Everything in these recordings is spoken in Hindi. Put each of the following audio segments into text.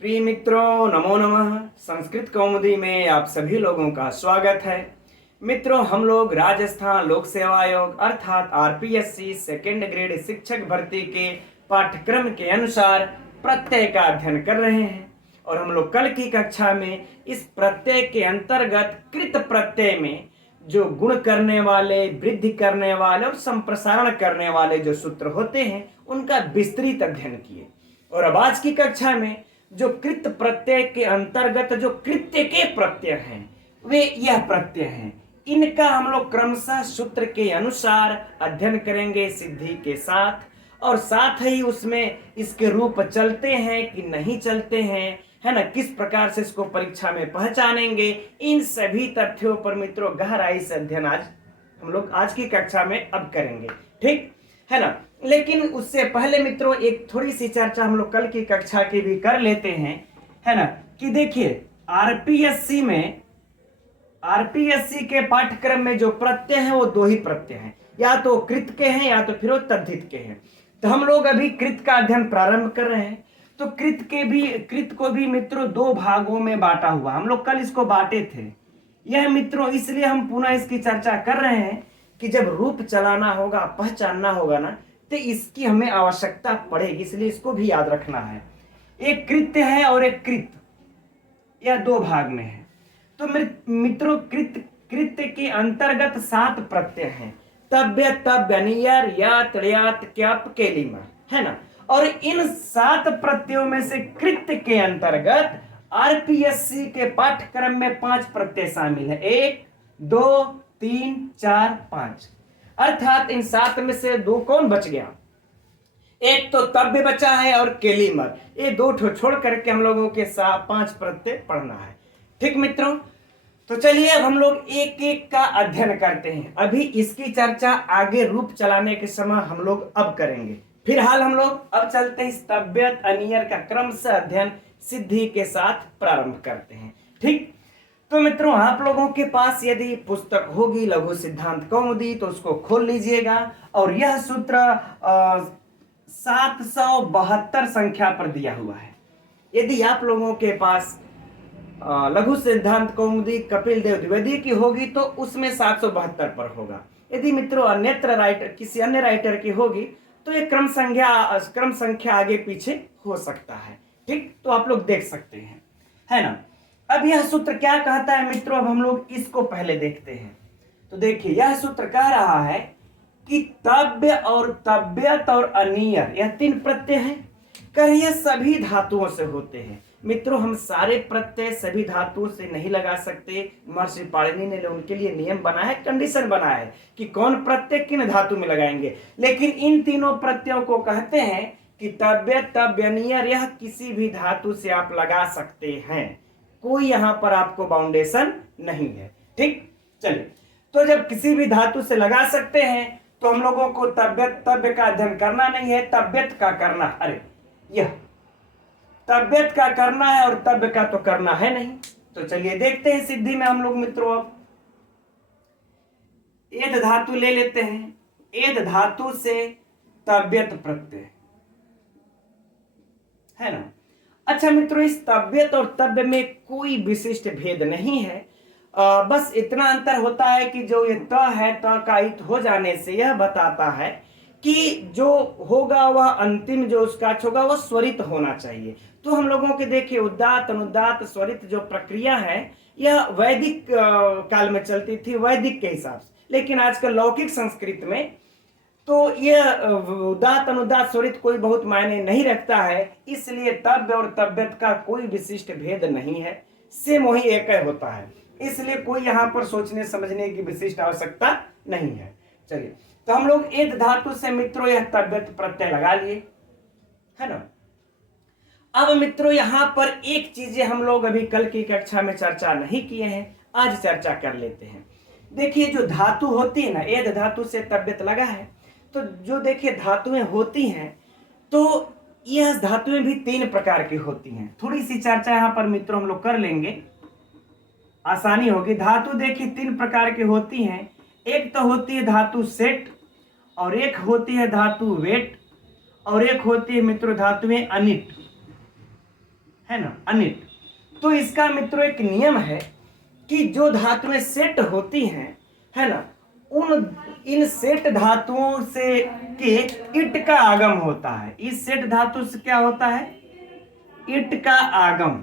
प्रिय मित्रों, नमो नमः। संस्कृत कौमुदी में आप सभी लोगों का स्वागत है। मित्रों, हम लोग राजस्थान लोक सेवा आयोग अर्थात आरपीएससी सेकेंड ग्रेड शिक्षक भर्ती के पाठ्यक्रम के अनुसार प्रत्यय का अध्ययन कर रहे हैं और हम लोग कल की कक्षा में इस प्रत्यय के अंतर्गत कृत प्रत्यय में जो गुण करने वाले, वृद्धि करने वाले और संप्रसारण करने वाले जो सूत्र होते हैं उनका विस्तृत अध्ययन किए। और अब आज की कक्षा में जो कृत प्रत्यय के अंतर्गत जो कृत्य के प्रत्यय हैं वे यह प्रत्यय हैं। इनका हम लोग क्रमशः सूत्र के अनुसार अध्ययन करेंगे सिद्धि के साथ, और साथ ही उसमें इसके रूप चलते हैं कि नहीं चलते हैं, है ना, किस प्रकार से इसको परीक्षा में पहचानेंगे। इन सभी तथ्यों पर मित्रों गहराई से अध्ययन आज हम लोग आज की कक्षा में अब करेंगे, ठीक है ना। लेकिन उससे पहले मित्रों एक थोड़ी सी चर्चा हम लोग कल की कक्षा की भी कर लेते हैं, है ना, कि देखिए आरपीएससी के पाठ्यक्रम में जो प्रत्यय हैं वो दो ही प्रत्यय हैं, या तो कृत के हैं या तो फिर वो तद्धित के हैं। तो हम लोग अभी कृत का अध्ययन प्रारंभ कर रहे हैं। तो कृत को भी मित्रों दो भागों में बांटा हुआ, हम लोग कल इसको बांटे थे। यह मित्रों इसलिए हम पुनः इसकी चर्चा कर रहे हैं कि जब रूप चलाना होगा, पहचानना होगा ना, तो इसकी हमें आवश्यकता पड़ेगी, इसलिए इसको भी याद रखना है। एक कृत्य है और एक कृत, यह दो भाग में है। तो मित्रों कृत्य के अंतर्गत 7 प्रत्यय हैं, तब्य, तब्य, नियर, यात, र्यात, क्याप, केलिमा, है ना। और इन 7 प्रत्ययों में से कृत्य के अंतर्गत आरपीएससी के पाठ्यक्रम में 5 प्रत्यय शामिल है। 1, 2, 3, 4, 5, अर्थात इन 7 में से 2 कौन बच गया? एक तो तब्य बचा है और केलिमर। ये 2 छोड़ करके हम लोगों के 5 प्रत्यय पढ़ना है, ठीक मित्रों। तो चलिए अब हम लोग एक एक का अध्ययन करते हैं। अभी इसकी चर्चा आगे रूप चलाने के समय हम लोग अब करेंगे। फिलहाल हम लोग अब चलते हैं, इस तब्यत अनियर का क्रमशः अध्ययन सिद्धि के साथ प्रारंभ करते हैं, ठीक। तो मित्रों आप लोगों के पास यदि पुस्तक होगी लघु सिद्धांत कौमुदी तो उसको खोल लीजिएगा, और यह सूत्र 772 संख्या पर दिया हुआ है। यदि आप लोगों के पास लघु सिद्धांत कौमुदी कपिल देव द्विवेदी की होगी तो उसमें 772 पर होगा। यदि मित्रों अन्यत्र राइटर किसी अन्य राइटर की होगी तो ये क्रम संख्या आगे पीछे हो सकता है, ठीक। तो आप लोग देख सकते हैं, है ना। अब यह सूत्र क्या कहता है मित्रों, अब हम लोग इसको पहले देखते हैं। तो देखिए यह सूत्र कह रहा है कि तब्य और तब्यत और अनियर यह 3 प्रत्यय हैं, कहिए सभी धातुओं से होते हैं। मित्रों हम सारे प्रत्यय सभी धातुओं से नहीं लगा सकते। महर्षि पाणिनि ने उनके लिए नियम बनाया है, कंडीशन बनाया है कि कौन प्रत्यय किन धातु में लगाएंगे। लेकिन इन तीनों प्रत्ययों को कहते हैं कि तब्य, तब्य, नियर, यह किसी भी धातु से आप लगा सकते हैं, कोई यहां पर आपको बाउंडेशन नहीं है, ठीक। चलिए, तो जब किसी भी धातु से लगा सकते हैं तो हम लोगों को तब्य का अध्ययन करना नहीं है, तब्यत का करना। अरे यह तब्यत का करना है और तब्य का तो करना है नहीं। तो चलिए देखते हैं सिद्धि में हम लोग मित्रों अब एद धातु ले लेते हैं। एद धातु से तब्यत प्रत्यय, है ना। अच्छा मित्रों इस तब्यत और तब्य में कोई विशिष्ट भेद नहीं है, बस इतना अंतर होता है कि जो ये त है, त का इत हो जाने से यह बताता है कि जो होगा वह अंतिम जो उसका होगा वह स्वरित होना चाहिए। तो हम लोगों के देखिए उदात्त अनुदात्त स्वरित जो प्रक्रिया है यह वैदिक काल में चलती थी, वैदिक के हिसाब से। लेकिन आजकल लौकिक संस्कृत में तो यह उदात्त अनुदात्त स्वरित कोई बहुत मायने नहीं रखता है, इसलिए तब्य और तब्यत का कोई विशिष्ट भेद नहीं है, सेम वही एक ही होता है। इसलिए कोई यहाँ पर सोचने समझने की विशिष्ट आवश्यकता नहीं है। चलिए तो हम लोग एद धातु से मित्रों यह तब्यत प्रत्यय लगा लिए, है ना। अब मित्रों यहाँ पर एक चीजें हम लोग अभी कल की कक्षा में चर्चा नहीं किए हैं, आज चर्चा कर लेते हैं। देखिए जो धातु होती है ना, एद धातु से तब्यत लगा है, तो जो देखिए धातुएं होती हैं तो यह धातुएं भी 3 प्रकार की होती हैं। थोड़ी सी चर्चा यहाँ पर मित्रों हम लोग कर लेंगे, आसानी होगी। धातु देखिए 3 प्रकार की होती हैं। एक तो होती है धातु सेट, और एक होती है धातु वेट, और एक होती है मित्रों धातुएं अनिट, है ना, अनिट। तो इसका मित्रों एक नियम है कि जो धातुएं सेट होती हैं, है ना, इन सेट धातुओं से के इट का आगम होता है। इस सेट धातु से क्या होता है, इट का आगम,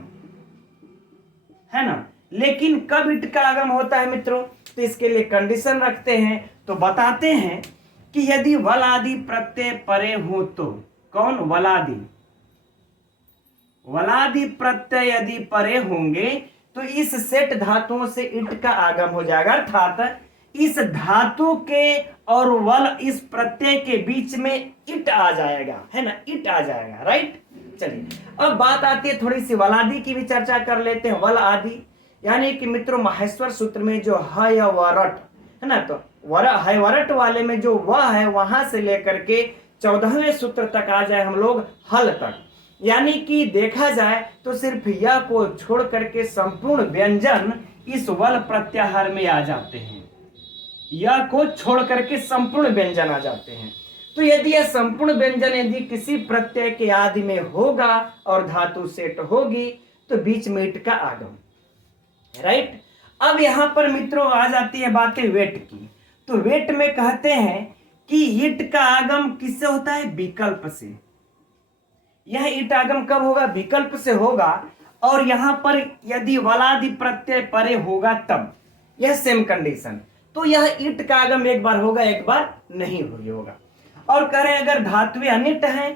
है ना। लेकिन कब इट का आगम होता है मित्रों, तो इसके लिए कंडीशन रखते हैं। तो बताते हैं कि यदि वल आदि प्रत्यय परे हो तो, कौन, वलादि, वलादि प्रत्यय यदि परे होंगे तो इस सेट धातुओं से इट का आगम हो जाएगा, अर्थात इस धातु के और वल, इस प्रत्यय के बीच में इट आ जाएगा, है ना, इट आ जाएगा, राइट। चलिए अब बात आती है थोड़ी सी वलादि की भी चर्चा कर लेते हैं। वल आदि यानी कि मित्रों माहेश्वर सूत्र में जो ह या वरट है ना, तो है वरट वाले में जो वह है वहां से लेकर के 14वें सूत्र तक आ जाए हम लोग हल तक, यानी कि देखा जाए तो सिर्फ यह को छोड़ करके संपूर्ण व्यंजन इस वल प्रत्याहार में आ जाते हैं। यह को छोड़ करके संपूर्ण व्यंजन आ जाते हैं। तो यदि यह संपूर्ण व्यंजन यदि किसी प्रत्यय के आदि में होगा और धातु सेट होगी तो बीच में इट का आगम, राइट। अब यहां पर मित्रों आ जाती है बातें वेट की। तो वेट में कहते हैं कि इट का आगम किससे होता है, विकल्प से। यह इट आगम कब होगा, विकल्प से होगा। और यहां पर यदि वलादि प्रत्यय परे होगा तब, यह सेम कंडीशन। तो यह इट का आगम एक बार होगा, एक बार नहीं होगा। और कह रहे हैं अगर धातुएं अनिट हैं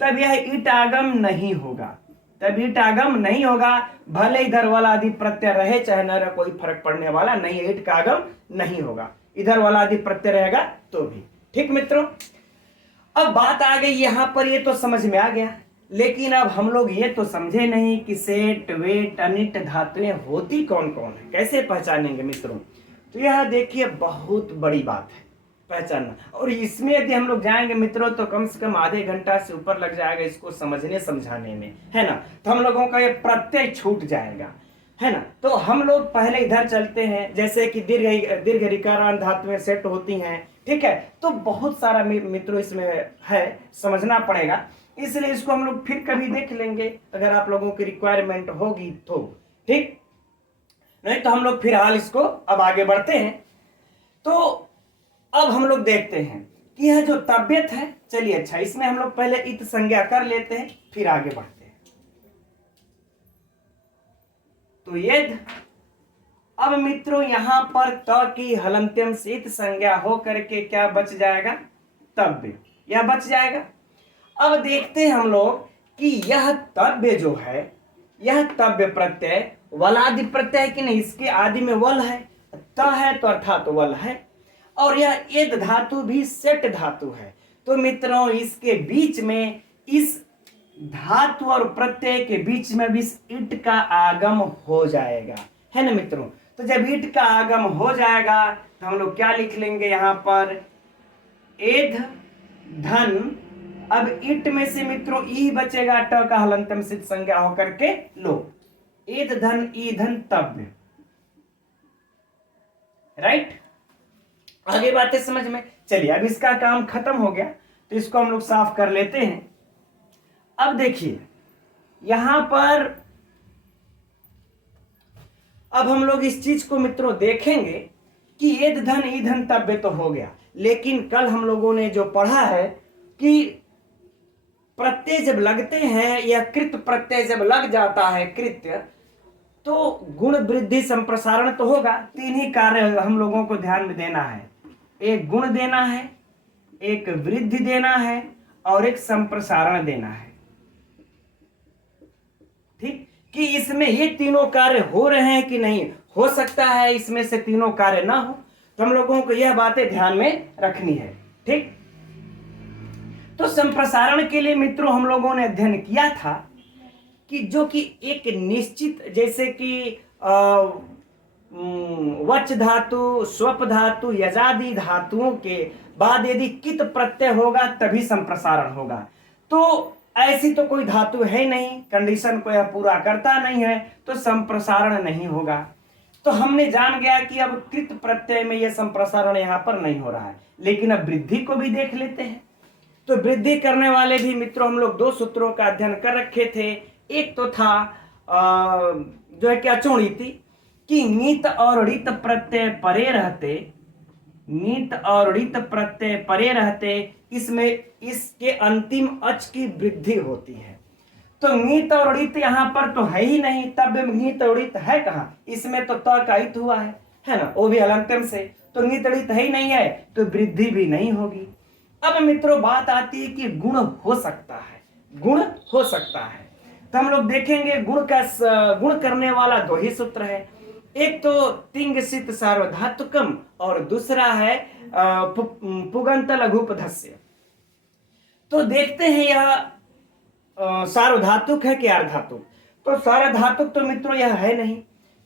तब यह इट आगम नहीं होगा, तब इट आगम नहीं होगा। भले इधर वलादि प्रत्यय रहे चाहे न रहे, कोई फर्क पड़ने वाला नहीं, इट का आगम नहीं होगा। इधर वलादि प्रत्यय रहेगा तो भी, ठीक मित्रों। अब बात आ गई यहां पर, ये तो समझ में आ गया, लेकिन अब हम लोग ये तो समझे नहीं कि सेट वेट अनिट धातुएं होती कौन कौन है, कैसे पहचानेंगे मित्रों। तो यह देखिए बहुत बड़ी बात है पहचानना, और इसमें यदि हम लोग जाएंगे मित्रों तो कम से कम आधे घंटा से ऊपर लग जाएगा इसको समझने समझाने में, है ना। तो हम लोगों का ये प्रत्यय छूट जाएगा, है ना। तो हम लोग पहले इधर चलते हैं, जैसे कि दीर्घ ऋकारांत धातुएं सेट होती हैं, ठीक है। तो बहुत सारा मित्रों इसमें है, समझना पड़ेगा, इसलिए इसको हम लोग फिर कभी देख लेंगे अगर आप लोगों की रिक्वायरमेंट होगी तो, ठीक। नहीं तो हम लोग फिलहाल इसको अब आगे बढ़ते हैं। तो अब हम लोग देखते हैं कि यह जो तबियत है, चलिए अच्छा इसमें हम लोग पहले इत संज्ञा कर लेते हैं फिर आगे बढ़ते हैं। तो यद, अब मित्रों यहां पर त की हलंत्यम से इत संज्ञा हो करके क्या बच जाएगा, तब्य, यह बच जाएगा। अब देखते हैं हम लोग कि यह तब्य जो है, यह तब्य प्रत्यय वलादि प्रत्यय कि नहीं, इसके आदि में वल है, त है तो अर्थात वल है। और यह एद धातु भी सेट धातु है। तो मित्रों इसके बीच में, इस धातु और प्रत्यय के बीच में भी इट का आगम हो जाएगा, है ना मित्रों। तो जब इट का आगम हो जाएगा तो हम लोग क्या लिख लेंगे यहां पर, एध धन। अब इट में से मित्रों ई बचेगा, ट का हलंतम सिद्ध संज्ञा होकर के लो, एध धन ई धन तब्य, राइट। आगे बातें समझ में, चलिए अब इसका काम खत्म हो गया तो इसको हम लोग साफ कर लेते हैं। अब देखिए यहां पर अब हम लोग इस चीज को मित्रों देखेंगे कि एद धन ई धन तब्य तो हो गया, लेकिन कल हम लोगों ने जो पढ़ा है कि प्रत्यय जब लगते हैं या कृत प्रत्यय जब लग जाता है कृत्य, तो गुण वृद्धि संप्रसारण तो होगा। तीन ही कार्य हम लोगों को ध्यान में देना है, एक गुण देना है, एक वृद्धि देना है और एक संप्रसारण देना है, ठीक। कि इसमें ये तीनों कार्य हो रहे हैं कि नहीं, हो सकता है इसमें से तीनों कार्य ना हो, तो हम लोगों को यह बातें ध्यान में रखनी है, ठीक। तो संप्रसारण के लिए मित्रों हम लोगों ने अध्ययन किया था कि जो कि एक निश्चित, जैसे कि वच धातु, स्वप धातु, यजादि धातुओं के बाद यदि कित प्रत्यय होगा तभी संप्रसारण होगा। तो ऐसी तो कोई धातु है नहीं, कंडीशन को यह पूरा करता नहीं है, तो संप्रसारण नहीं होगा। तो हमने जान गया कि अब कृत प्रत्यय में यह संप्रसारण यहां पर नहीं हो रहा है, लेकिन अब वृद्धि को भी देख लेते हैं। तो वृद्धि करने वाले भी मित्रों हम लोग दो सूत्रों का अध्ययन कर रखे थे, एक तो था जो है क्या चोणीति, कि नीत और ऋत प्रत्यय परे रहते, नीत और ऋत प्रत्यय परे रहते, इसमें इसके अंतिम अच की वृद्धि होती है। तो नीत और ऋत यहाँ पर तो है ही नहीं, तब नीत और ऋत है कहाँ, इसमें तो त का इत हुआ है ना, वो भी हलंतम से, तो नीत ऋत है ही नहीं है, तो वृद्धि भी नहीं होगी। अब मित्रों बात आती है कि गुण हो सकता है, गुण हो सकता है, तो हम लोग देखेंगे गुण का गुण करने वाला दो ही सूत्र है, एक तो तिंग सित सार्वधातुकम और दूसरा है पुगंत लघुपधस्य। तो देखते हैं यह सार्वधातुक है कि अर्धातुक, तो सार्वधातुक तो मित्रों यह है नहीं,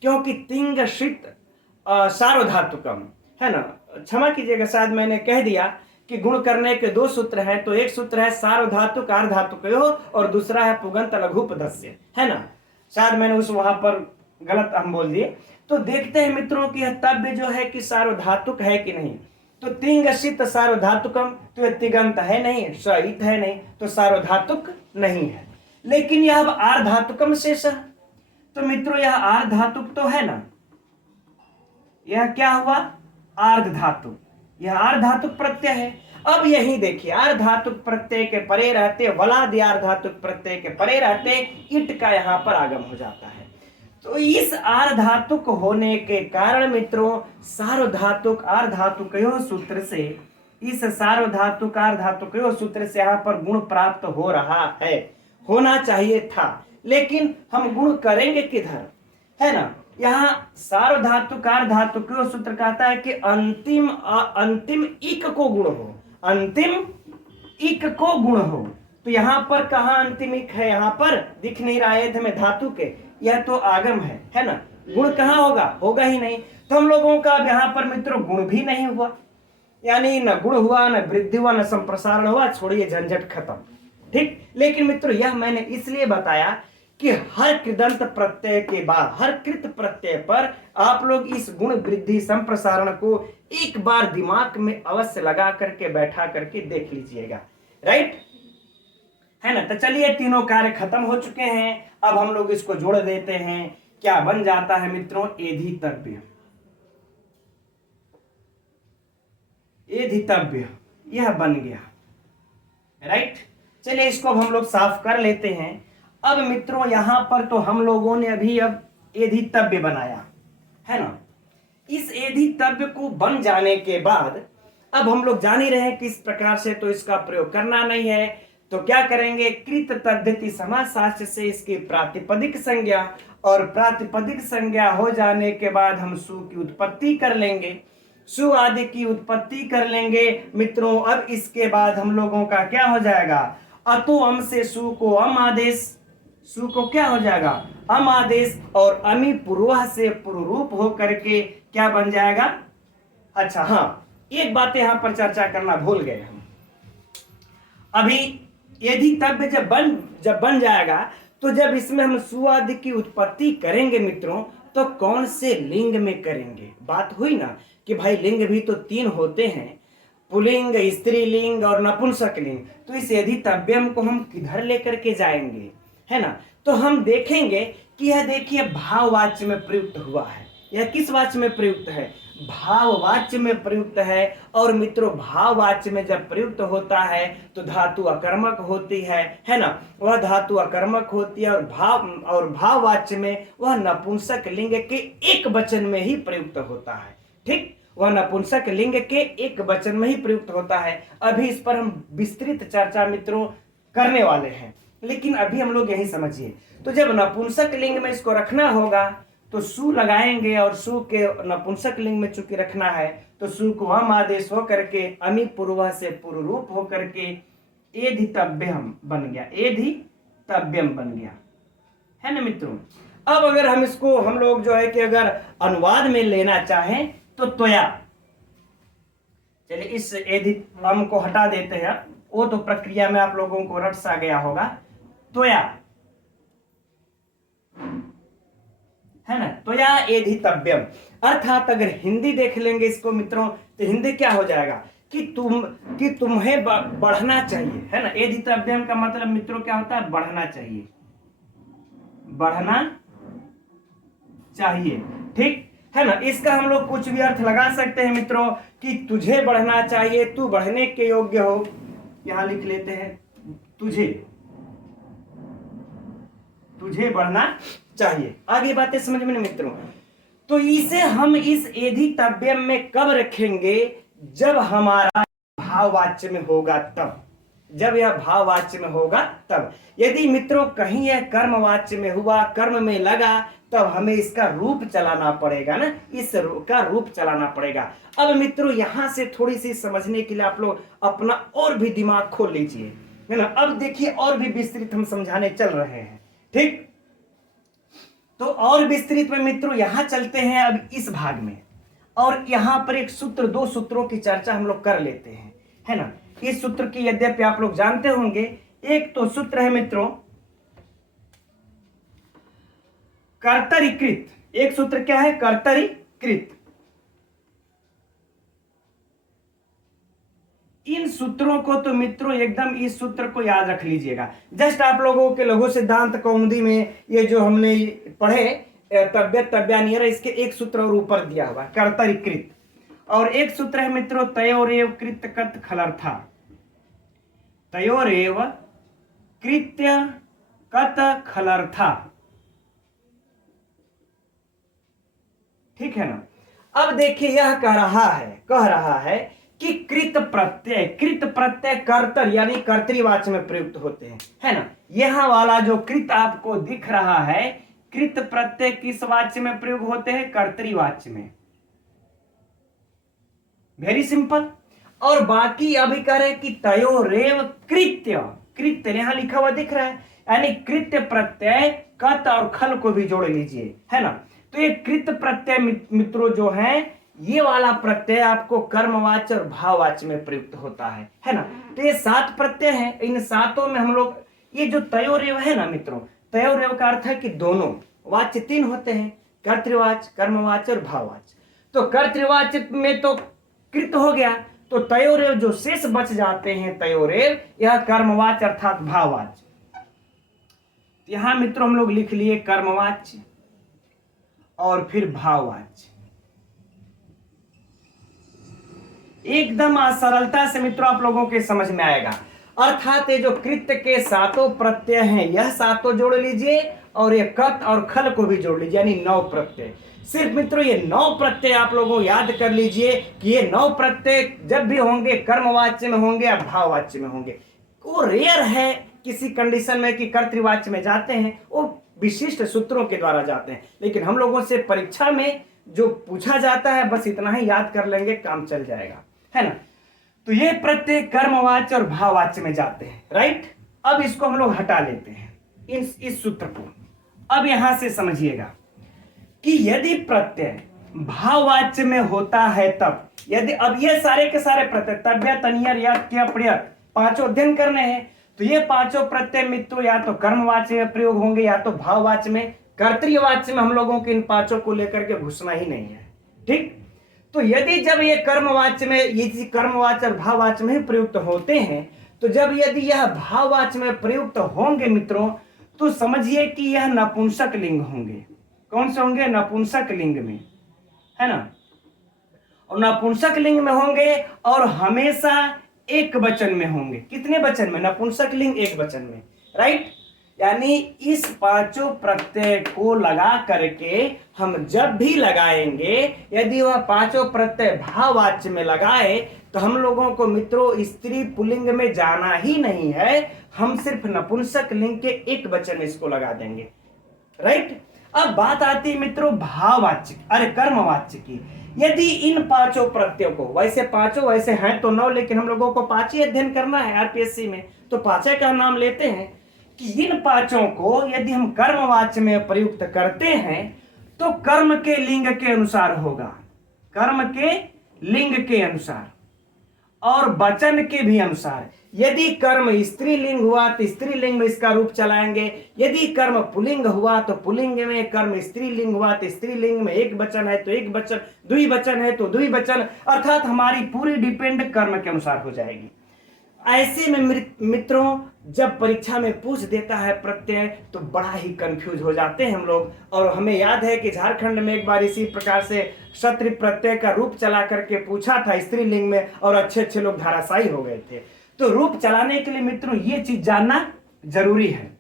क्योंकि तिंग शित सार्वधातुकम है ना, क्षमा कीजिएगा शायद मैंने कह दिया कि गुण करने के दो सूत्र हैं, तो एक सूत्र है सार्वधातुक अर्धातुकयोः और दूसरा है पुगंत लघुपधस्य, है ना, शायद मैंने उस वहां पर गलत हम बोल दिए। तो देखते हैं मित्रों कि यह तब्य जो है कि सार्वधातुक है कि नहीं, तो तिंग शित सार्वधातुकम, तो यह तिगंत है नहीं, सहित है नहीं, तो सार्वधातुक नहीं है। लेकिन यह अब आर्धातुकम शेष, तो मित्रों यह आर्धातुक तो है ना, यह क्या हुआ आर्धातुक, यह आर्धातुक प्रत्यय है। अब यही देखिए आर्धातुक प्रत्यय के परे रहते, वलादि आर्धातुक प्रत्यय के परे रहते इट का यहाँ पर आगम हो जाता है। तो इस आर्धातुक होने के कारण मित्रों सार्वधातुक अर्धातुकयोः सूत्र से, इस सार्वधातुक अर्धातुकयोः सूत्र से यहाँ पर गुण प्राप्त हो रहा है, होना चाहिए था, लेकिन हम गुण करेंगे किधर, है ना। यहाँ सार्वधातुक अर्धातुकयोः सूत्र कहता है कि अंतिम अंतिम इक को गुण हो, अंतिम इक को गुण हो, तो यहाँ पर कहाँ अंतिम इक है, यहाँ पर दिख नहीं रहा है में धातु के, यह तो आगम है ना, गुण कहाँ होगा, होगा ही नहीं। तो हम लोगों का अब यहाँ पर मित्रों गुण भी नहीं हुआ, यानी न गुण हुआ, न वृद्धि हुआ, न संप्रसारण हुआ, छोड़िए झंझट खत्म, ठीक। लेकिन मित्रों यह मैंने इसलिए बताया कि हर कृदंत प्रत्यय के बाद, हर कृत प्रत्यय पर आप लोग इस गुण वृद्धि संप्रसारण को एक बार दिमाग में अवश्य लगा करके बैठा करके देख लीजिएगा, राइट, है ना। तो चलिए तीनों कार्य खत्म हो चुके हैं, अब हम लोग इसको जोड़ देते हैं, क्या बन जाता है मित्रों एधितव्य, एधितव्य यह बन गया, राइट। चलिए इसको अब हम लोग साफ कर लेते हैं। अब मित्रों यहां पर तो हम लोगों ने अभी अब एधितव्य बनाया है ना, इस एधितव्य को बन जाने के बाद अब हम लोग जान ही रहे हैं किस प्रकार से, तो इसका प्रयोग करना नहीं है, तो क्या करेंगे कृत तद्धिति समासास्य से इसकी प्रातिपदिक संज्ञा, और प्रातिपदिक संज्ञा हो जाने के बाद हम सु की उत्पत्ति कर लेंगे, सु आदि की उत्पत्ति कर लेंगे मित्रों। अब इसके बाद हम लोगों का क्या हो जाएगा, अतो अम से सु को अम आदेश, सु को क्या हो जाएगा अम आदेश, और अमी पूर्व से पूर्वरूप हो करके क्या बन जाएगा। अच्छा हाँ, एक बात यहां पर चर्चा करना भूल गए हम, अभी एधितव्य जब बन जाएगा तो जब इसमें हम सु आदि की उत्पत्ति करेंगे मित्रों, तो कौन से लिंग में करेंगे। बात हुई ना कि भाई लिंग भी तो तीन होते हैं, पुलिंग, स्त्रीलिंग और नपुंसक लिंग, तो इस एधितव्यम को हम किधर लेकर के जाएंगे, है ना। तो हम देखेंगे कि यह देखिए भाववाच्य में प्रयुक्त हुआ है, यह किस वाच्य में प्रयुक्त है, भाववाच्य में प्रयुक्त है। और मित्रों भाववाच्य में जब प्रयुक्त होता है तो धातु अकर्मक होती है ना, वह धातु अकर्मक होती है, और भाववाच्य में वह नपुंसक लिंग के एक वचन में ही प्रयुक्त होता है, ठीक, वह नपुंसक लिंग के एक वचन में ही प्रयुक्त होता है। अभी इस पर हम विस्तृत चर्चा मित्रों करने वाले हैं, लेकिन अभी हम लोग यही समझिए, तो जब नपुंसक लिंग में इसको रखना होगा तो सु लगाएंगे, और सु के नपुंसक लिंग में चूंकि रखना है तो सु को हम आदेश हो करके अमी पूर्व से पूर्वरूप हो करके एधितव्यम बन गया, एधितव्यम बन गया, है ना मित्रों। अब अगर हम इसको हम लोग जो है कि अगर अनुवाद में लेना चाहें तो त्वया, चलिए इस एधितव्यम को हटा देते हैं, वो तो प्रक्रिया में आप लोगों को रट सा गया होगा, त्वया, है ना, त्वया एधितव्यम, अर्थात अगर हिंदी देख लेंगे इसको मित्रों तो हिंदी क्या हो जाएगा कि तुम्हें बढ़ना चाहिए, है ना। एधितव्यम का मतलब मित्रों क्या होता है, बढ़ना चाहिए, बढ़ना चाहिए। ठीक है ना, इसका हम लोग कुछ भी अर्थ लगा सकते हैं मित्रों कि तुझे बढ़ना चाहिए, तू बढ़ने के योग्य हो। यहां लिख लेते हैं तुझे बढ़ना चाहिए। आगे बातें समझ में ना मित्रों। तो इसे हम इस एधितव्यम में कब रखेंगे? जब हमारा भाववाच्य में होगा तब। जब यह भाववाच्य में होगा तब। यदि मित्रों कहीं यह कर्मवाच्य में हुआ, कर्म में लगा, तब हमें इसका रूप चलाना पड़ेगा ना, इसका रूप चलाना पड़ेगा। अब मित्रों यहां से थोड़ी सी समझने के लिए आप लोग अपना और भी दिमाग खोल लीजिए, है ना। अब देखिए और भी विस्तृत हम समझाने चल रहे हैं। ठीक, तो और विस्तृत में मित्रों यहां चलते हैं अब इस भाग में, और यहां पर एक सूत्र, दो सूत्रों की चर्चा हम लोग कर लेते हैं, है ना। इस सूत्र की यद्यपि आप लोग जानते होंगे, एक तो सूत्र है मित्रों कर्तरीकृत। एक सूत्र क्या है? कर्तरीकृत। इन सूत्रों को तो मित्रों एकदम इस सूत्र को याद रख लीजिएगा। जस्ट आप लोगों के लघु सिद्धांत कौमुदी में ये जो हमने पढ़े तव्य तव्यानियर, इसके एक सूत्र और ऊपर दिया हुआ कर्तरीकृत, और एक सूत्र है मित्रों तयोरेव कृत्य कत खलर्था। तयोरेव कृत्य कत खलर्था। ठीक है ना। अब देखिए यह कह रहा है कि कृत प्रत्यय कर्तर यानी कर्तृवाच्य में प्रयुक्त होते हैं, है ना। यहां वाला जो कृत आपको दिख रहा है, कृत प्रत्यय किस वाच्य में प्रयोग होते हैं? कर्तृवाच्य में। Very simple. और बाकी अभी कह रहे कि तयोरेव कृत्य यहां लिखा हुआ दिख रहा है, यानी कृत्य प्रत्यय कत और खल को भी जोड़ लीजिए, है ना। तो ये कृत प्रत्यय मित्रों जो है, ये वाला प्रत्यय आपको कर्मवाच्य और भाववाच्य में प्रयुक्त होता है ना। तो ये 7 प्रत्यय हैं। इन 7 में हम लोग ये जो तयोरेव है ना मित्रों, तयोरेव का अर्थ है कि दोनों। वाच्य 3 होते हैं, कर्तृवाच्य, कर्मवाच्य और भाववाच्य। तो कर्तृवाच्य में तो कृत हो गया, तो तयोरेव जो शेष बच जाते हैं तयोरेव, यह कर्मवाच्य अर्थात भाववाच्य। यहां मित्रों हम लोग लिख लिए कर्मवाच्य और फिर भाववाच्य। एकदम सरलता से मित्रों आप लोगों के समझ में आएगा। अर्थात ये जो कृत्य के 7 प्रत्यय हैं, यह 7 जोड़ लीजिए, और ये कत और खल को भी जोड़ लीजिए, यानी 9 प्रत्यय। सिर्फ मित्रों ये 9 प्रत्यय आप लोगों याद कर लीजिए कि ये 9 प्रत्यय जब भी होंगे कर्मवाच्य में होंगे या भाववाच्य में होंगे। वो रेयर है किसी कंडीशन में कि कर्तृवाच्य में जाते हैं, वो विशिष्ट सूत्रों के द्वारा जाते हैं। लेकिन हम लोगों से परीक्षा में जो पूछा जाता है बस इतना ही याद कर लेंगे, काम चल जाएगा, है ना। तो ये प्रत्यय कर्मवाच्य और भाववाच्य में जाते हैं, राइट। अब इसको हम लोग हटा लेते हैं इस सूत्र को। अब यहां से समझिएगा कि यदि प्रत्यय भाववाच्य में होता है तब, यदि अब ये सारे के सारे प्रत्यय तव्य तनियर यत् क्य प्रयत 5 अध्ययन करने हैं, तो ये 5 प्रत्यय मित्रों या तो कर्मवाच्य में प्रयोग होंगे या तो भाववाच्य में। कर्तृवाच्य में हम लोगों के इन 5 को लेकर के घुसना ही नहीं है। ठीक, तो यदि जब ये कर्मवाच्य में, ये कर्मवाच्य और भाववाच्य में ही प्रयुक्त होते हैं, तो जब यदि यह भाववाच्य में प्रयुक्त होंगे मित्रों, तो समझिए कि यह नपुंसक लिंग होंगे। कौन से होंगे? नपुंसक लिंग में, है ना। और नपुंसक लिंग में होंगे और हमेशा एक वचन में होंगे। कितने वचन में? नपुंसक लिंग एक वचन में, राइट। यानी इस 5 प्रत्यय को लगा करके हम जब भी लगाएंगे, यदि वह 5 प्रत्यय भाववाच्य में लगाए, तो हम लोगों को मित्रों स्त्री पुल्लिंग में जाना ही नहीं है, हम सिर्फ नपुंसक लिंग के एक वचन में इसको लगा देंगे, राइट। अब बात आती है मित्रों भाववाच्य, अरे कर्मवाच्य की। यदि इन 5 प्रत्ययों को, वैसे 5 वैसे हैं तो 9, लेकिन हम लोगों को 5 ही अध्ययन करना है आरपीएससी में, तो 5 का नाम लेते हैं कि इन 5 को यदि हम कर्मवाच्य में प्रयुक्त करते हैं तो कर्म के लिंग के अनुसार होगा, कर्म के लिंग के अनुसार और वचन के भी अनुसार। यदि कर्म स्त्रीलिंग हुआ तो स्त्रीलिंग में इसका रूप चलाएंगे, यदि कर्म पुल्लिंग हुआ तो पुल्लिंग में, कर्म स्त्रीलिंग हुआ तो स्त्रीलिंग में एक वचन है तो एक वचन, द्विवचन है तो द्विवचन, अर्थात हमारी पूरी डिपेंड कर्म के अनुसार हो जाएगी। ऐसे में मित्रों जब परीक्षा में पूछ देता है प्रत्यय तो बड़ा ही कंफ्यूज हो जाते हैं हम लोग। और हमें याद है कि झारखंड में एक बार इसी प्रकार से क्षत्रिय प्रत्यय का रूप चला करके पूछा था स्त्रीलिंग में, और अच्छे अच्छे लोग धराशायी हो गए थे। तो रूप चलाने के लिए मित्रों ये चीज जानना जरूरी है।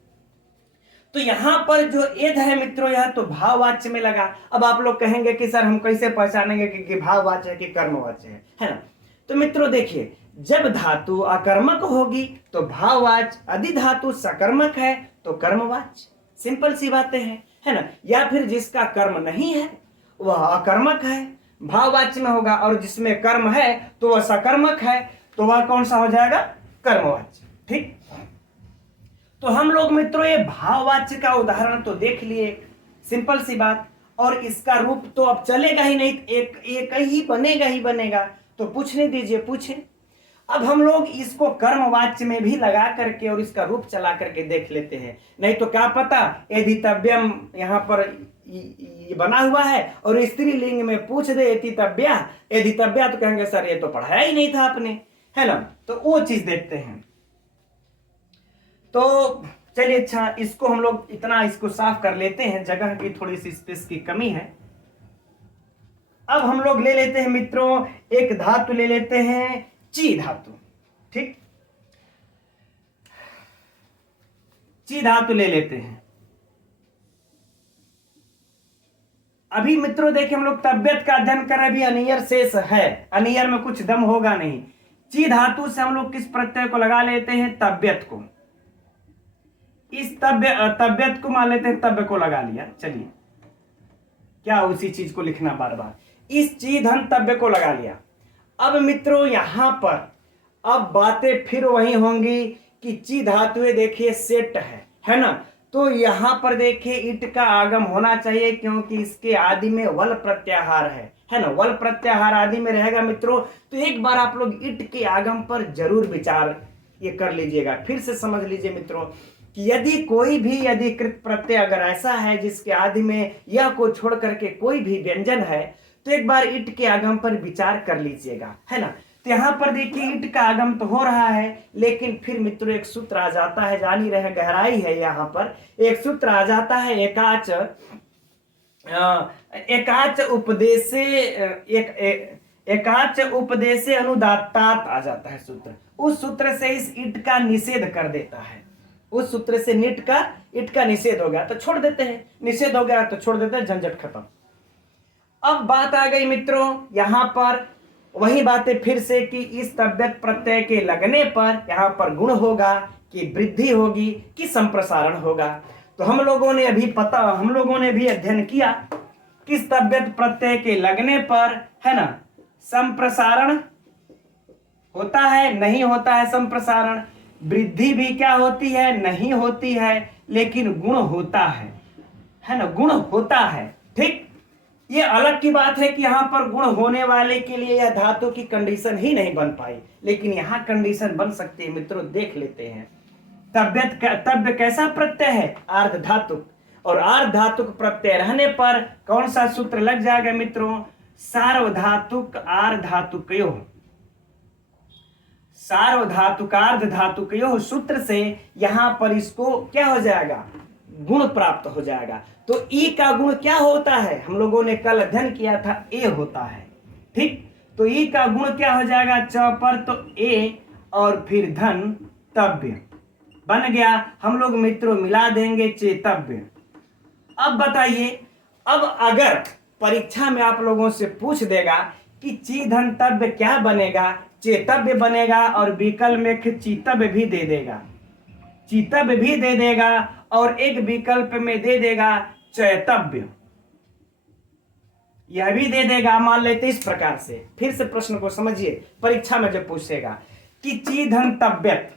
तो यहां पर जो एध है मित्रों, यह तो भाववाच्य में लगा। अब आप लोग कहेंगे कि सर हम कैसे पहचानेंगे कि भाववाच्य है कि कर्मवाच्य है ना? तो मित्रों देखिए, जब धातु अकर्मक होगी तो भाववाच्य, यदि धातु सकर्मक है तो कर्मवाच्य। सिंपल सी बातें हैं, है ना? या फिर जिसका कर्म नहीं है वह अकर्मक है, भाववाच्य में होगा, और जिसमें कर्म है तो वह सकर्मक है, तो वह कौन सा हो जाएगा? कर्मवाच्य। ठीक, तो हम लोग मित्रों ये भाववाच्य का उदाहरण तो देख लिए, सिंपल सी बात। और इसका रूप तो अब चलेगा ही नहीं, एक ही बनेगा ही बनेगा। तो पूछने दीजिए, पूछे। अब हम लोग इसको कर्मवाच्य में भी लगा करके और इसका रूप चला करके देख लेते हैं। नहीं तो क्या पता एधितव्यम यहाँ पर ये बना हुआ है और स्त्रीलिंग में पूछ दे एधितव्या एधितव्या, तो कहेंगे सर ये तो पढ़ाया ही नहीं था आपने, है ना? तो वो चीज देखते हैं। तो चलिए, अच्छा, इसको हम लोग इतना इसको साफ कर लेते हैं, जगह की थोड़ी सी स्पेस की कमी है। अब हम लोग ले लेते हैं मित्रों, एक धातु ले लेते हैं, ची धातु। ठीक, ची धातु ले लेते हैं। अभी मित्रों देखिए, हम लोग तबियत का अध्ययन कर रहे हैं, अभी अनियर शेष है, अनियर में कुछ दम होगा नहीं। ची धातु से हम लोग किस प्रत्यय को लगा लेते हैं? तबियत को। इस तबियत को मान लेते हैं, तब्य को लगा लिया। चलिए, क्या उसी चीज को लिखना बार बार, इस ची धन तब्य को लगा लिया। अब मित्रों यहां पर अब बातें फिर वही होंगी कि ची धातु देखिए सेट है ना? तो यहां पर देखिए ईट का आगम होना चाहिए, क्योंकि इसके आदि में वल प्रत्याहार है ना? वल प्रत्याहार आदि में रहेगा मित्रों। तो एक बार आप लोग ईट के आगम पर जरूर विचार ये कर लीजिएगा, फिर से समझ लीजिए मित्रों कि यदि कोई भी यदि कृत प्रत्यय अगर ऐसा है जिसके आदि में यह को छोड़ करके कोई भी व्यंजन है, तो एक बार ईट के आगम पर विचार कर लीजिएगा, है ना? तो यहाँ पर देखिए ईट का आगम तो हो रहा है, लेकिन फिर मित्रों एक सूत्र आ जाता है, जान ही रहे गहराई है। यहाँ पर एक सूत्र आ जाता है, एकाच उपदेशे एकाच उपदेशे अनुदात्तात आ जाता है सूत्र। उस सूत्र से इस ईट का निषेध कर देता है। उस सूत्र से ईट का निषेध हो गया तो छोड़ देते हैं, निषेध हो गया तो छोड़ देते हैं, झंझट खत्म। अब बात आ गई मित्रों यहाँ पर वही बातें फिर से कि इस तब्यत प्रत्यय के लगने पर यहाँ पर गुण होगा कि वृद्धि होगी कि संप्रसारण होगा। तो हम लोगों ने अभी अध्ययन किया किस तब्यत प्रत्यय के लगने पर, है ना, संप्रसारण होता है, नहीं होता है संप्रसारण। वृद्धि भी क्या होती है? नहीं होती है, लेकिन गुण होता है ना? गुण होता है। ठीक, ये अलग की बात है कि यहाँ पर गुण होने वाले के लिए यह धातु की कंडीशन ही नहीं बन पाई, लेकिन यहाँ कंडीशन बन सकती है मित्रों, देख लेते हैं। तब्य कैसा प्रत्यय है? आर्ध धातुक, और आर्ध धातुक प्रत्यय रहने पर कौन सा सूत्र लग जाएगा मित्रों? सार्वधातुक आर्धातुकयोः, सार्वधातुकार्ध धातुकयोः सूत्र से यहाँ पर इसको क्या हो जाएगा? गुण प्राप्त हो जाएगा। तो ई का गुण क्या होता है? हम लोगों ने कल अध्ययन किया था, ए होता है। ठीक, तो ई का गुण क्या हो जाएगा? च पर तो ए और फिर धन तव्य बन गया। हम लोग मित्रों मिला देंगे चेतव्य। अब बताइए, अब अगर परीक्षा में आप लोगों से पूछ देगा कि ची धन तव्य क्या बनेगा? चेतव्य बनेगा, और विकल्प में चीतव्य भी दे देगा, चीतव्य भी दे देगा, और एक विकल्प में दे देगा चैतव्य, यह भी दे देगा। मान लेते इस प्रकार से, फिर से प्रश्न को समझिए, परीक्षा में जब पूछेगा कि ची धन तव्यत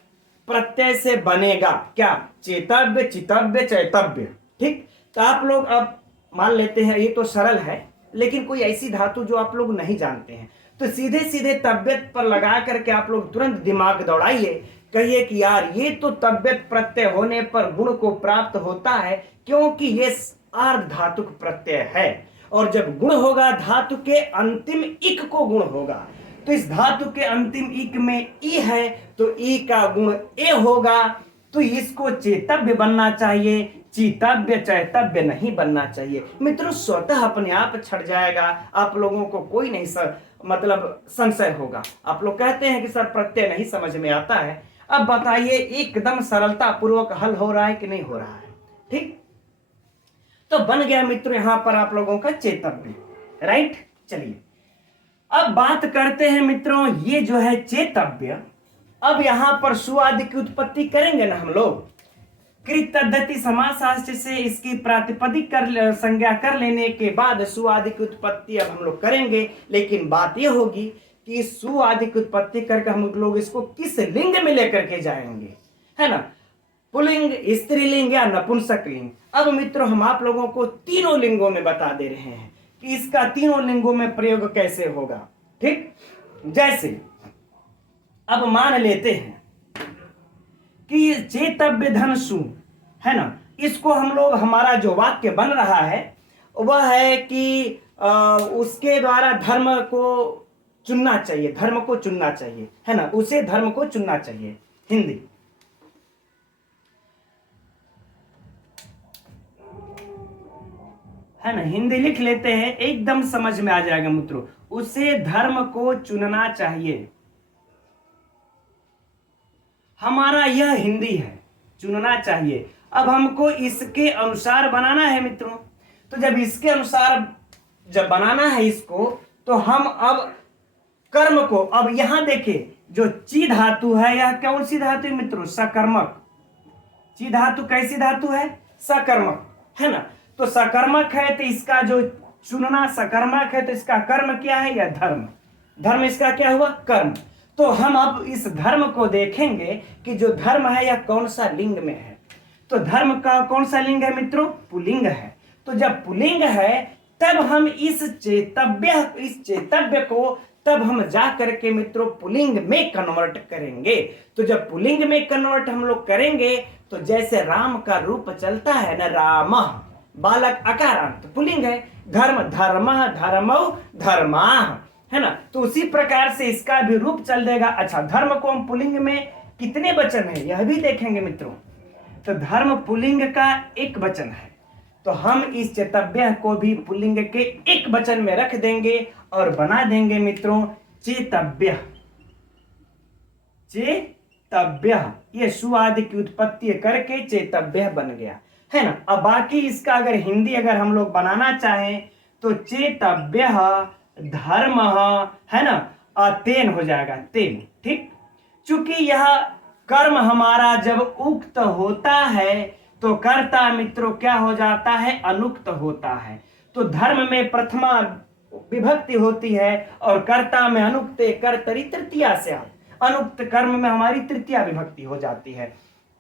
प्रत्यय से बनेगा क्या? चेतव्य, चितव्य, चैतव्य। ठीक, तो आप लोग अब मान लेते हैं, ये तो सरल है, लेकिन कोई ऐसी धातु जो आप लोग नहीं जानते हैं, तो सीधे सीधे तब्यत पर लगा करके आप लोग तुरंत दिमाग दौड़ाइए, कहिए कि यार ये तो तब्यत प्रत्यय होने पर गुण को प्राप्त होता है, क्योंकि ये आर्ध धातुक प्रत्यय है, और जब गुण होगा धातु के अंतिम इक को गुण होगा। तो इस धातु के अंतिम इक में ई है, तो ई का गुण ए होगा, तो इसको चेतव्य बनना चाहिए, चीतव्य चैतव्य नहीं बनना चाहिए। मित्रों स्वतः अपने आप छट जाएगा, आप लोगों को कोई नहीं मतलब संशय होगा। आप लोग कहते हैं कि सर प्रत्यय नहीं समझ में आता है, अब बताइए एकदम सरलता पूर्वक हल हो रहा है कि नहीं हो रहा है। ठीक, तो बन गया मित्रों यहां पर आप लोगों का चेतव्य, राइट। चलिए अब बात करते हैं मित्रों, ये जो है चेतव्य, अब यहां पर सु आदि की उत्पत्ति करेंगे ना हम लोग। कृत तद्धति समासशास्त्र से इसकी प्रातिपदिक कर संज्ञा कर लेने के बाद सु आदि की उत्पत्ति अब हम लोग करेंगे। लेकिन बात यह होगी कि सु आदि की उत्पत्ति करके हम लोग इसको किस लिंग में लेकर के जाएंगे, है ना, पुल्लिंग, स्त्रीलिंग या नपुंसक लिंग। अब मित्रों हम आप लोगों को तीनों लिंगों में बता दे रहे हैं कि इसका तीनों लिंगों में प्रयोग कैसे होगा। ठीक, जैसे अब मान लेते हैं कि चेतव्य धन सु, है ना, इसको हम लोग, हमारा जो वाक्य बन रहा है वह है कि उसके द्वारा धर्म को चुनना चाहिए, धर्म को चुनना चाहिए, है ना, उसे धर्म को चुनना चाहिए। हिंदी है ना, हिंदी लिख लेते हैं, एकदम समझ में आ जाएगा मित्रों। उसे धर्म को चुनना चाहिए, हमारा यह हिंदी है, चुनना चाहिए। अब हमको इसके अनुसार बनाना है मित्रों। तो जब इसके अनुसार जब बनाना है इसको, तो हम अब कर्म को, अब यहां देखिए जो ची धातु है, यह कौन सी धातु है मित्रों, सकर्मक। ची धातु कैसी धातु है, सकर्मक, है ना। तो सकर्मक है तो इसका जो चुनना सकर्मक है, तो इसका कर्म क्या है, यह धर्म। धर्म इसका क्या हुआ, कर्म। तो हम अब इस धर्म को देखेंगे कि जो धर्म है यह कौन सा लिंग में है। तो धर्म का कौन सा लिंग है मित्रों, पुल्लिंग है। तो जब पुल्लिंग है तब हम इस चेतव्य को तब हम जा करके मित्रों पुल्लिंग में कन्वर्ट करेंगे। तो जब पुल्लिंग में कन्वर्ट हम लोग करेंगे, तो जैसे राम का रूप चलता है ना, राम बालक अकारांत पुल्लिंग है, धर्म धर्मः धर्मौ धर्माः, है ना। तो उसी प्रकार से इसका भी रूप चल देगा। अच्छा, धर्म को हम पुल्लिंग में कितने वचन है यह भी देखेंगे मित्रों। तो धर्म पुल्लिंग का एक वचन है, तो हम इस चेतव्य को भी पुल्लिंग के एक वचन में रख देंगे और बना देंगे मित्रों चेतव्य। चेतव्य, ये सु आदि की उत्पत्ति करके चेतव्य बन गया, है ना। अब बाकी इसका अगर हिंदी अगर हम लोग बनाना चाहें तो चेतव्य धर्म, है ना, तेन हो जाएगा, तेन। ठीक, चूंकि यह कर्म हमारा जब उक्त होता है तो कर्ता मित्रों क्या हो जाता है, अनुक्त होता है। तो धर्म में प्रथमा विभक्ति होती है और कर्ता में अनुक्त कर्तरी तृतीया से, अनुक्त कर्म में हमारी तृतीया विभक्ति हो जाती है।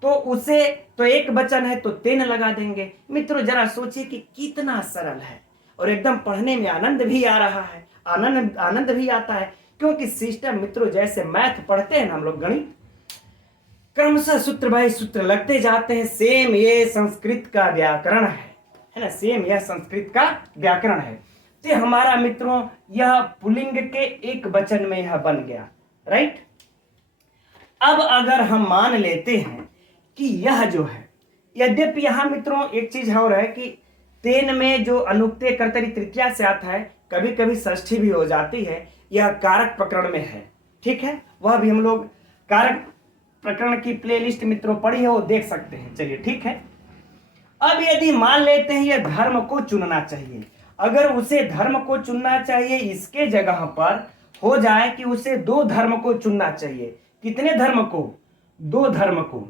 तो उसे तो एक वचन है तो तेन लगा देंगे। मित्रों जरा सोचिए कि कितना सरल है और एकदम पढ़ने में आनंद भी आ रहा है, आनंद भी आता है, क्योंकि सिस्टम मित्रों जैसे मैथ पढ़ते हैं ना हम लोग, गणित क्रमशः सूत्र बाय सूत्र लगते जाते हैं। सेम ये संस्कृत का व्याकरण है ना, सेम यह संस्कृत का व्याकरण है। तो हमारा मित्रों यह पुल्लिंग के एक वचन में यह बन गया, राइट। अब अगर हम मान लेते हैं कि यह जो है, यद्यपि यहां मित्रों एक चीज और है कि तेन में जो अनुक्ते कर्तरी तृतीया से आता है, कभी कभी षष्ठी भी हो जाती है, यह कारक प्रकरण में है। ठीक है, वह भी हम लोग कारक प्रकरण की प्लेलिस्ट मित्रों पढ़ी है, वो देख सकते हैं। चलिए ठीक है, अब यदि मान लेते हैं यह धर्म को चुनना चाहिए, अगर उसे धर्म को चुनना चाहिए, इसके जगह पर हो जाए कि उसे दो धर्म को चुनना चाहिए। कितने धर्म को, दो धर्म को।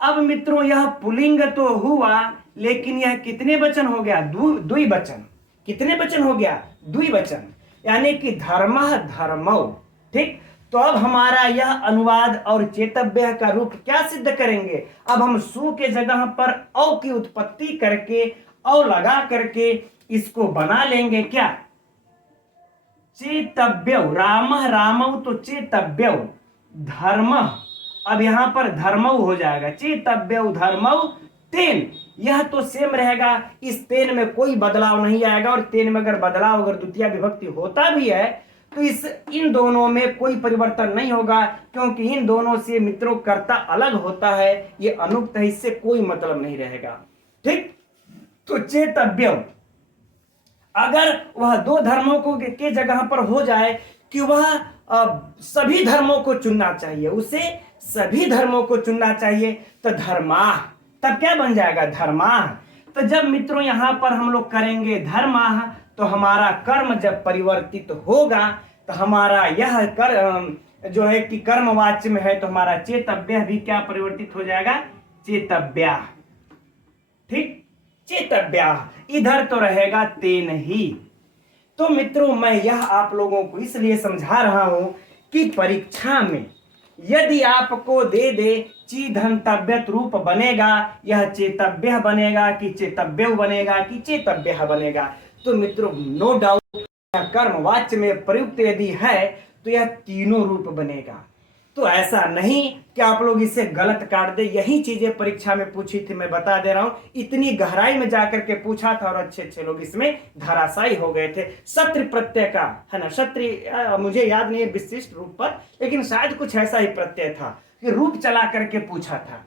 अब मित्रों यह पुल्लिंग तो हुआ, लेकिन यह कितने वचन हो गया, द्विवचन। कितने वचन हो गया, द्विवचन, यानी कि धर्मः धर्मौ। ठीक, तो अब हमारा यह अनुवाद और चेतव्य का रूप क्या सिद्ध करेंगे, अब हम सु के जगह पर औ की उत्पत्ति करके औ लगा करके इसको बना लेंगे क्या, चेतव्यौ। रामः रामौ तो चेतव्यौ, धर्म, अब यहां पर धर्मौ हो जाएगा, चेतव्यौ धर्मौ तेन, यह तो सेम रहेगा, इस तेन में कोई बदलाव नहीं आएगा। और तेन में अगर बदलाव, अगर द्वितीय विभक्ति होता भी है तो इन दोनों में कोई परिवर्तन नहीं होगा, क्योंकि इन दोनों से मित्रों कर्ता अलग होता है, ये अनुक्त है, इससे कोई मतलब नहीं रहेगा। ठीक, तो चेतव्यम अगर वह दो धर्मों को के जगह पर हो जाए कि वह सभी धर्मों को चुनना चाहिए, उसे सभी धर्मों को चुनना चाहिए, तो धर्माः, तब क्या बन जाएगा? धर्माः। तो जब मित्रों यहां पर हम लोग करेंगे धर्माः, तो हमारा कर्म जब परिवर्तित होगा तो हमारा यह जो है कि कर्मवाच्य में है, तो हमारा चेतव्य भी क्या परिवर्तित हो जाएगा? चेतव्या। ठीक, चेतव्या, इधर तो रहेगा तेन ही। तो मित्रों मैं यह आप लोगों को इसलिए समझा रहा हूं कि परीक्षा में यदि आपको दे दे चीधंतव्यत रूप बनेगा, यह चेतव्य बनेगा कि चेतव्य बनेगा कि चेतव्य बनेगा, तो मित्रों नो डाउट कर्मवाच्य में प्रयुक्त यदि है तो यह तीनों रूप बनेगा। तो ऐसा नहीं कि आप लोग इसे गलत काट दे, यही चीजें परीक्षा में पूछी थी, मैं बता दे रहा हूं, इतनी गहराई में जाकर के पूछा था और अच्छे अच्छे लोग इसमें धराशायी हो गए थे। शत्रु प्रत्यय का है ना, शत्रु मुझे याद नहीं है विशिष्ट रूप पर, लेकिन शायद कुछ ऐसा ही प्रत्यय था कि रूप चला करके पूछा था।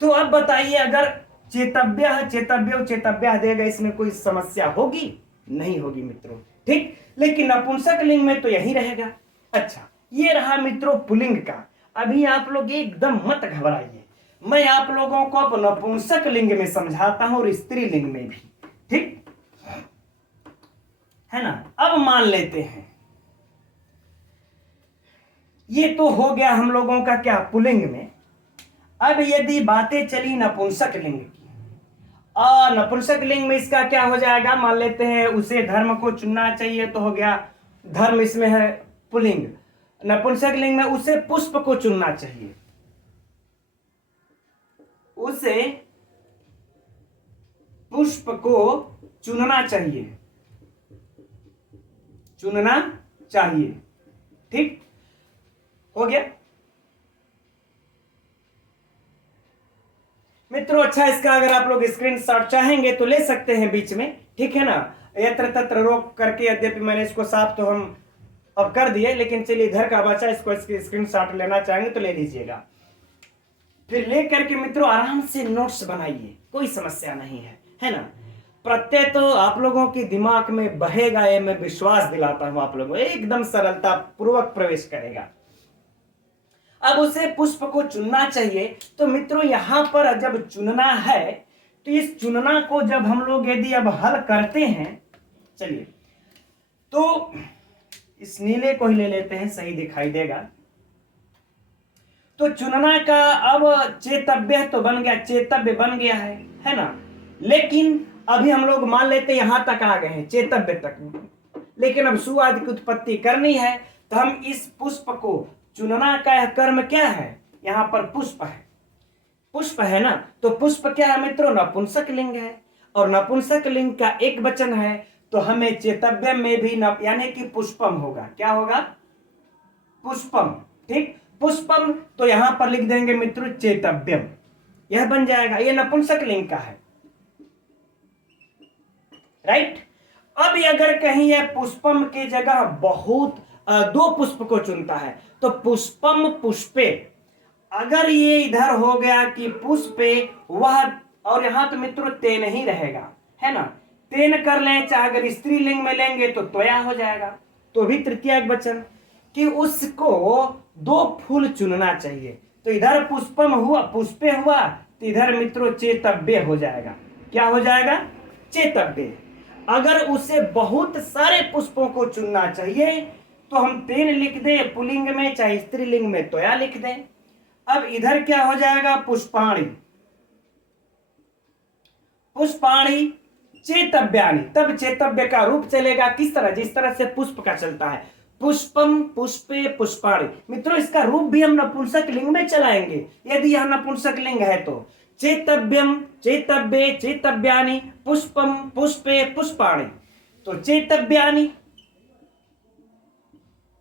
तो अब बताइए अगर चेतव्य चेतव्य चेतव्य देगा, इसमें कोई समस्या होगी? नहीं होगी मित्रों। ठीक, लेकिन नपुंसक लिंग में तो यही रहेगा। अच्छा, ये रहा मित्रों पुल्लिंग का। अभी आप लोग एकदम मत घबराइए, मैं आप लोगों को अब नपुंसक लिंग में समझाता हूं और स्त्रीलिंग में भी। ठीक है ना। अब मान लेते हैं ये तो हो गया हम लोगों का क्या, पुल्लिंग में। अब यदि बातें चली नपुंसक लिंग की, नपुंसक लिंग में इसका क्या हो जाएगा? मान लेते हैं उसे धर्म को चुनना चाहिए, तो हो गया धर्म, इसमें है पुल्लिंग। नपुंसक लिंग में उसे पुष्प को चुनना चाहिए, उसे पुष्प को चुनना चाहिए, चुनना चाहिए। ठीक हो गया मित्रों। अच्छा, इसका अगर आप लोग स्क्रीनशॉट चाहेंगे तो ले सकते हैं बीच में, ठीक है ना, यत्र तत्र रोक करके। यद्यपि मैंने इसको साफ तो हम अब कर दिए, लेकिन चलिए इधर का बचा, इसको स्क्रीनशॉट लेना चाहेंगे तो ले लीजिएगा। फिर ले करके मित्रों आराम से नोट्स बनाइए, कोई समस्या नहीं है, है ना। प्रत्यय तो आप लोगों के दिमाग में बहेगा, ये मैं विश्वास दिलाता हूं आप लोगों को, एकदम सरलता पूर्वक प्रवेश करेगा। अब उसे पुष्प को चुनना चाहिए, तो मित्रों यहां पर जब चुनना है, तो इस चुनना को जब हम लोग यदि अब हल करते हैं, चलिए तो इस नीले को ही ले लेते हैं, सही दिखाई देगा। तो चुनना का अब चेतव्य तो बन गया, चेतव्य बन गया है ना। लेकिन अभी हम लोग मान लेते हैं यहां तक आ गए हैं, चेतव्य तक, लेकिन अब सु आदि की उत्पत्ति करनी है, तो हम इस पुष्प को चुनना का कर्म क्या है? यहां पर पुष्प है, पुष्प है ना, तो पुष्प क्या है मित्रों? नपुंसक लिंग है, और नपुंसक लिंग का एक वचन है, तो हमें चेतव्य में भी यानी कि पुष्पम होगा। क्या होगा? पुष्पम। ठीक, पुष्पम, तो यहां पर लिख देंगे मित्रों चेतव्यम, यह बन जाएगा, यह नपुंसक लिंग का है, राइट। अब अगर कहीं यह पुष्पम के जगह बहुत दो पुष्प को चुनता है, तो पुष्पम पुष्पे, अगर ये इधर हो गया कि पुष्पे वह, और यहां तो मित्रों तेन ही रहेगा, है ना, तेन कर लें, चाहे अगर स्त्रीलिंग में लेंगे तो त्वया हो जाएगा, तो भी तृतीय वचन कि उसको दो फूल चुनना चाहिए, तो इधर पुष्पम हुआ, पुष्पे हुआ, तो इधर मित्रों चेतव्य हो जाएगा। क्या हो जाएगा? चेतव्य। अगर उसे बहुत सारे पुष्पों को चुनना चाहिए, तो हम तेन लिख दें पुल्लिंग में, चाहे स्त्रीलिंग में त्वया लिख दें। अब इधर क्या हो जाएगा? पुष्पाणि, पुष्पाणि चेतव्यानि, तब चेतव्य का रूप चलेगा किस तरह? जिस तरह से पुष्प का चलता है, पुष्पम पुष्पे पुष्पाणि। मित्रों इसका रूप भी हम नपुंसक लिंग में चलाएंगे, यदि यह नपुंसक लिंग है तो चेतव्यम चेतव्ये चेतव्यानि पुष्पम पुष्पे पुष्पाणि, तो चेतव्यानि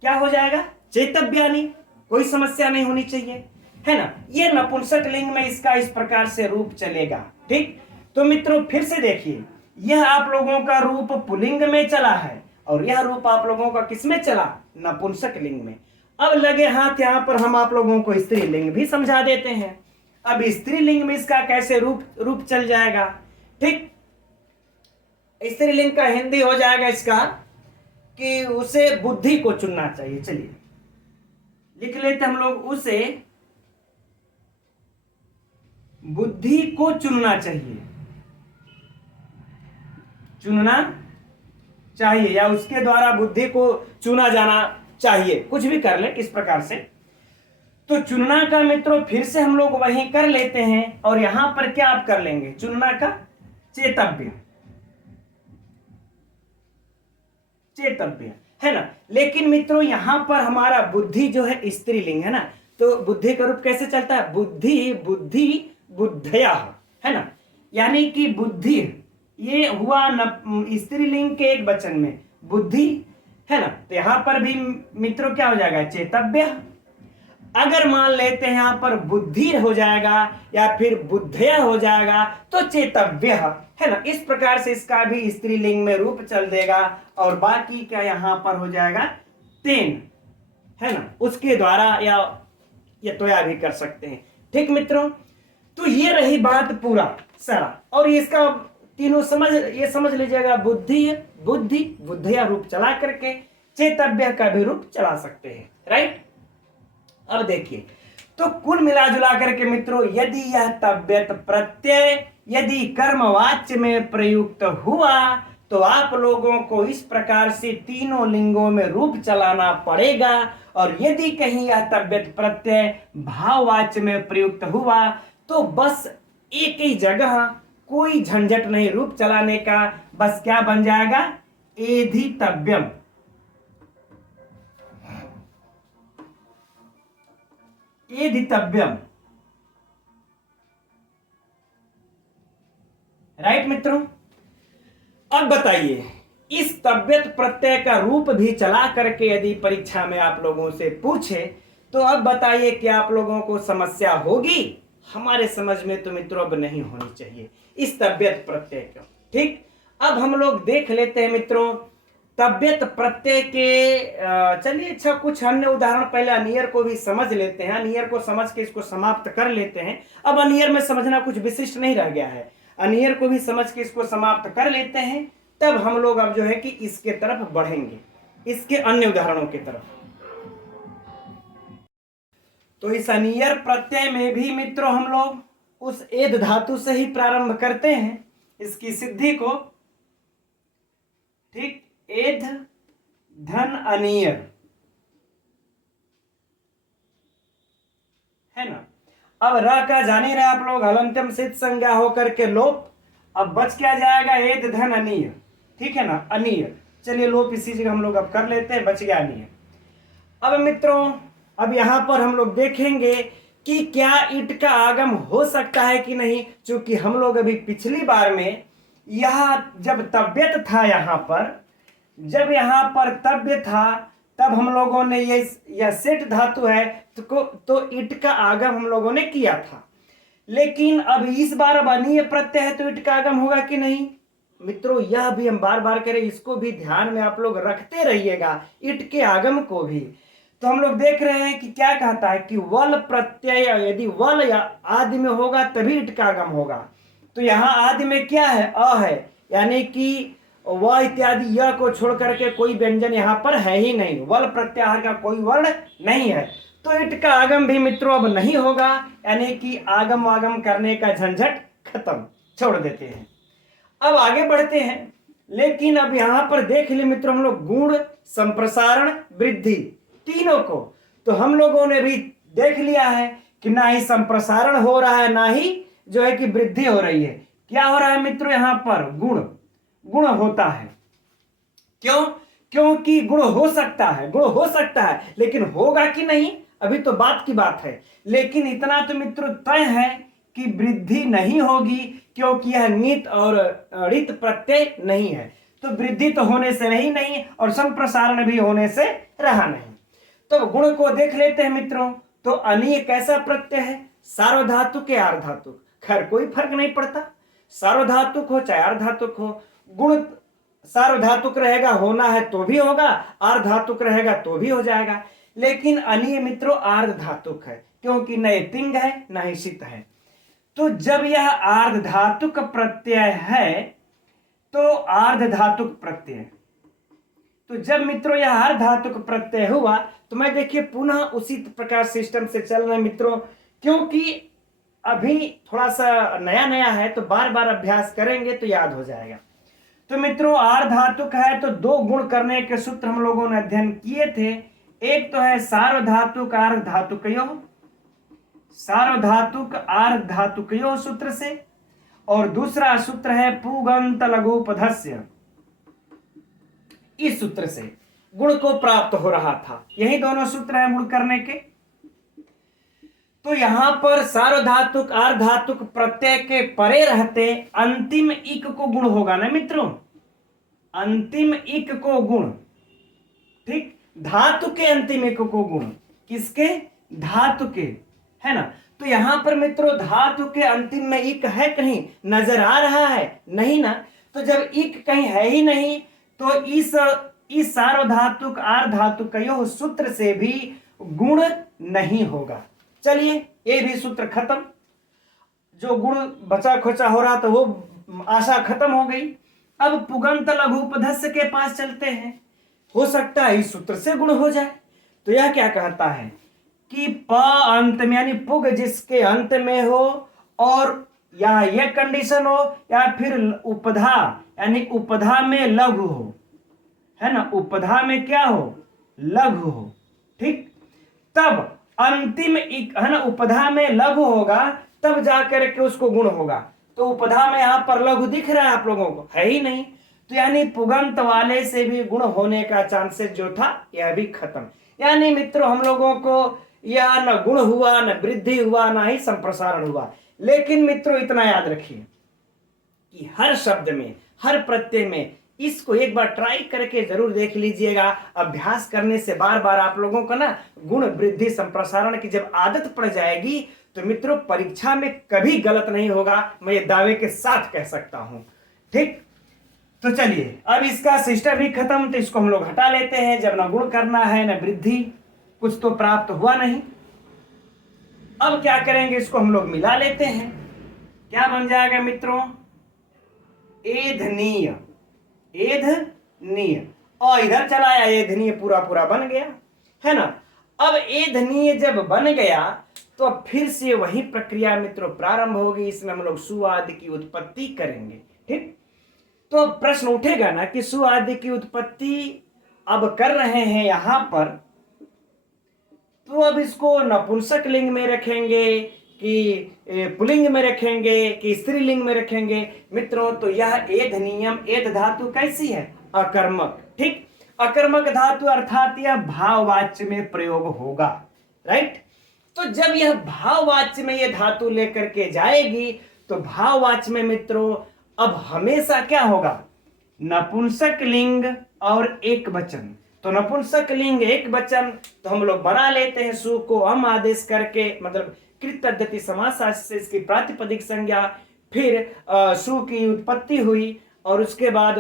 क्या हो जाएगा? चेतव्यानि, कोई समस्या नहीं होनी चाहिए, है ना। ये नपुंसक लिंग में इसका इस प्रकार से रूप चलेगा। ठीक, तो मित्रों फिर से देखिए, यह आप लोगों का रूप पुल्लिंग में चला है, और यह रूप आप लोगों का किसमें चला, नपुंसक लिंग में। अब लगे हाथ यहाँ पर हम आप लोगों को स्त्रीलिंग भी समझा देते हैं। अब स्त्रीलिंग में इसका कैसे रूप चल जाएगा, ठीक। स्त्रीलिंग का हिंदी हो जाएगा इसका कि उसे बुद्धि को चुनना चाहिए। चलिए लिख लेते हम लोग, उसे बुद्धि को चुनना चाहिए, चुनना चाहिए, या उसके द्वारा बुद्धि को चुना जाना चाहिए, कुछ भी कर ले इस प्रकार से। तो चुनना का मित्रों फिर से हम लोग वहीं कर लेते हैं, और यहां पर क्या आप कर लेंगे, चुनना का चेतव्य, चेतव्य है ना। लेकिन मित्रों यहां पर हमारा बुद्धि जो है स्त्रीलिंग है ना, तो बुद्धि का रूप कैसे चलता है, बुद्धि बुद्धि बुद्धया, है ना। यानी कि बुद्धि ये हुआ स्त्रीलिंग के एक वचन में बुद्धि, है ना। तो यहां पर भी मित्रों क्या हो जाएगा, चेतव्य। अगर मान लेते हैं यहां पर बुद्धि हो जाएगा या फिर बुद्धया हो जाएगा तो चेतव्य, है ना। इस प्रकार से इसका भी स्त्रीलिंग में रूप चल देगा, और बाकी क्या यहां पर हो जाएगा तेन, है ना, उसके द्वारा या तोया भी कर सकते हैं, ठीक मित्रों। तो ये रही बात पूरा सारा, और इसका तीनों समझ लीजिएगा, बुद्धि बुद्धि बुद्धया रूप चला करके चेतव्य का भी रूप चला सकते हैं, राइट। अब देखिए, तो कुल मिला जुला करके मित्रों यदि यह तव्यत प्रत्यय यदि कर्मवाच्य में प्रयुक्त हुआ तो आप लोगों को इस प्रकार से तीनों लिंगों में रूप चलाना पड़ेगा। और यदि कहीं यह तव्यत प्रत्यय भाववाच्य में प्रयुक्त हुआ तो बस एक ही जगह, कोई झंझट नहीं रूप चलाने का, बस क्या बन जाएगा, एधितव्यम, एधितव्यम, राइट मित्रों। अब बताइए, इस तव्यत प्रत्यय का रूप भी चला करके यदि परीक्षा में आप लोगों से पूछे तो अब बताइए कि आप लोगों को समस्या होगी, हमारे समझ में तो मित्रों अब नहीं होनी चाहिए इस तव्यत प्रत्यय को, ठीक। अब हम लोग देख लेते हैं मित्रों तव्यत प्रत्यय के, चलिए अच्छा कुछ अन्य उदाहरण, पहले अनियर को भी समझ लेते हैं, अनियर को समझ के इसको समाप्त कर लेते हैं। अब अनियर में समझना कुछ विशिष्ट नहीं रह गया है, अनियर को भी समझ के इसको समाप्त कर लेते हैं, तब हम लोग अब जो है कि इसके तरफ बढ़ेंगे, इसके अन्य उदाहरणों की तरफ। तो इस अनियर प्रत्यय में भी मित्रों हम लोग उस एद धातु से ही प्रारंभ करते हैं इसकी सिद्धि को, ठीक। एध धन अनियर, है ना। अब र का जाने रहे आप लोग, हलंत्यम सिद्ध संज्ञा होकर के लोप, अब बच क्या जाएगा, एद धन अनियर, ठीक है ना, अनियर। चलिए लोप इसी जगह हम लोग अब कर लेते हैं, बच गया अनियर। अब मित्रों अब यहां पर हम लोग देखेंगे कि क्या ईट का आगम हो सकता है कि नहीं, क्योंकि हम लोग अभी पिछली बार में यह जब तव्यत था, यहां पर जब यहां पर तव्य था तब हम लोगों ने यह सेठ धातु है तो ईट का आगम हम लोगों ने किया था। लेकिन अब इस बार अब अनीय प्रत्यय है तो ईट का आगम होगा कि नहीं मित्रों, यह भी हम बार बार करें, इसको भी ध्यान में आप लोग रखते रहिएगा, ईट के आगम को भी। तो हम लोग देख रहे हैं कि क्या कहता है कि वल प्रत्यय यदि वल या आदि में होगा तभी ईट का आगम होगा। तो यहाँ आदि में क्या है, अ है, यानी कि व इत्यादि यह को छोड़ करके कोई व्यंजन यहाँ पर है ही नहीं, वल प्रत्याहार का कोई वर्ण नहीं है, तो ईट का आगम भी मित्रों अब नहीं होगा, यानी कि आगम वागम करने का झंझट खत्म, छोड़ देते हैं। अब आगे बढ़ते हैं, लेकिन अब यहां पर देख ले मित्रों हम लोग गुण संप्रसारण वृद्धि तीनों को, तो हम लोगों ने भी देख लिया है कि ना ही संप्रसारण हो रहा है ना ही जो है कि वृद्धि हो रही है। क्या हो रहा है मित्रों, यहां पर गुण होता है। क्यों, क्योंकि गुण हो सकता है लेकिन होगा कि नहीं अभी तो बात की बात है। लेकिन इतना तो मित्रों तय है कि वृद्धि नहीं होगी, क्योंकि यह नित और ऋत प्रत्यय नहीं है, तो वृद्धि तो होने से नहीं और संप्रसारण भी होने से रहा नहीं। तो गुण को देख लेते हैं मित्रों, तो अनीय कैसा प्रत्यय है, सार्वधातुक या अर्धातुक, खैर कोई फर्क नहीं पड़ता, सार्वधातुक हो चाहे अर्धातुक हो, गुण सार्वधातुक रहेगा, होना है तो भी होगा, अर्धधातुक रहेगा तो भी हो जाएगा। लेकिन अनीय मित्रों अर्धधातुक है, क्योंकि न ये तिंग है न ही शीत है। तो जब यह अर्धधातुक प्रत्यय है तो अर्धधातुक प्रत्यय, तो जब मित्रों यह अर्धधातुक प्रत्यय हुआ तो मैं देखिए पुनः उसी प्रकार सिस्टम से चल रहे मित्रों, क्योंकि अभी थोड़ा सा नया नया है तो बार बार अभ्यास करेंगे तो याद हो जाएगा। तो मित्रों अर्धधातुक है तो दो गुण करने के सूत्र हम लोगों ने अध्ययन किए थे। एक तो है सार्वधातुक अर्धधातुकयोः, सार्वधातुक अर्धधातुकयोः सूत्र से, और दूसरा सूत्र है पुगंत लघुपधस्य, इस सूत्र से गुण को प्राप्त हो रहा था। यही दोनों सूत्र हैं गुण करने के। तो यहां पर सार्वधातुक अर्धधातुक प्रत्यय के परे रहते अंतिम इक को गुण होगा ना मित्रों, अंतिम इक को गुण, ठीक, धातु के अंतिम इक को गुण, किसके, धातु के, है ना। तो यहां पर मित्रों धातु के अंतिम में इक है, कहीं नजर आ रहा है नहीं ना। तो जब इक कहीं है ही नहीं तो इस सार्वधातुक अर्धधातुकयोः सूत्र से भी गुण नहीं होगा। चलिए ये भी सूत्र खत्म, जो गुण बचा खोचा हो रहा था वो आशा खत्म हो गई। अब पुगंत लघुपधस्य के पास चलते हैं, हो सकता है इस सूत्र से गुण हो जाए। तो यह क्या कहता है कि प अंत में यानी पुग जिसके अंत में हो, और या यह कंडीशन हो, या फिर उपधा यानी उपधा में लघु हो, है ना, उपधा में क्या हो, लघु हो, ठीक, तब अंतिम एक, है ना, उपधा में लघु होगा तब जाकर के उसको गुण होगा। तो उपधा में यहां पर लघु दिख रहा है आप लोगों को, है ही नहीं, तो यानी पुगंत वाले से भी गुण होने का चांसेस जो था यह भी खत्म। यानी मित्रों हम लोगों को यह न गुण हुआ, न वृद्धि हुआ, न ही संप्रसारण हुआ। लेकिन मित्रों इतना याद रखिए कि हर शब्द में, हर प्रत्यय में इसको एक बार ट्राई करके जरूर देख लीजिएगा। अभ्यास करने से बार बार आप लोगों को ना गुण वृद्धि संप्रसारण की जब आदत पड़ जाएगी तो मित्रों परीक्षा में कभी गलत नहीं होगा, मैं ये दावे के साथ कह सकता हूं, ठीक। तो चलिए अब इसका सिस्टम भी खत्म, तो इसको हम लोग हटा लेते हैं। जब ना गुण करना है ना वृद्धि, कुछ तो प्राप्त हुआ नहीं। अब क्या करेंगे, इसको हम लोग मिला लेते हैं। क्या बन जाएगा मित्रों, एधनीय, एधनीय, और इधर चला आया एधनीय, पूरा पूरा बन गया, है ना। अब एधनीय जब बन गया तो अब फिर से वही प्रक्रिया मित्रों प्रारंभ होगी। इसमें हम लोग सु आदि की उत्पत्ति करेंगे, ठीक। तो अब प्रश्न उठेगा ना कि सु आदि की उत्पत्ति अब कर रहे हैं यहां पर, तो अब इसको नपुंसक लिंग में रखेंगे कि पुल्लिंग में रखेंगे कि स्त्रीलिंग में रखेंगे मित्रों। तो यह एध नियम, एध धातु कैसी है, अकर्मक, ठीक। अकर्मक धातु अर्थात यह भाववाच्य में प्रयोग होगा, राइट। तो जब यह भाववाच्य में यह धातु लेकर के जाएगी तो भाववाच्य में मित्रों अब हमेशा क्या होगा, नपुंसक लिंग और एक वचन। तो नपुंसक लिंग एक वचन तो हम लोग बना लेते हैं सु को हम आदेश करके, मतलब कृत पद्धति समास से इसकी प्रातिपदिक संज्ञा, फिर सु की उत्पत्ति हुई, और उसके बाद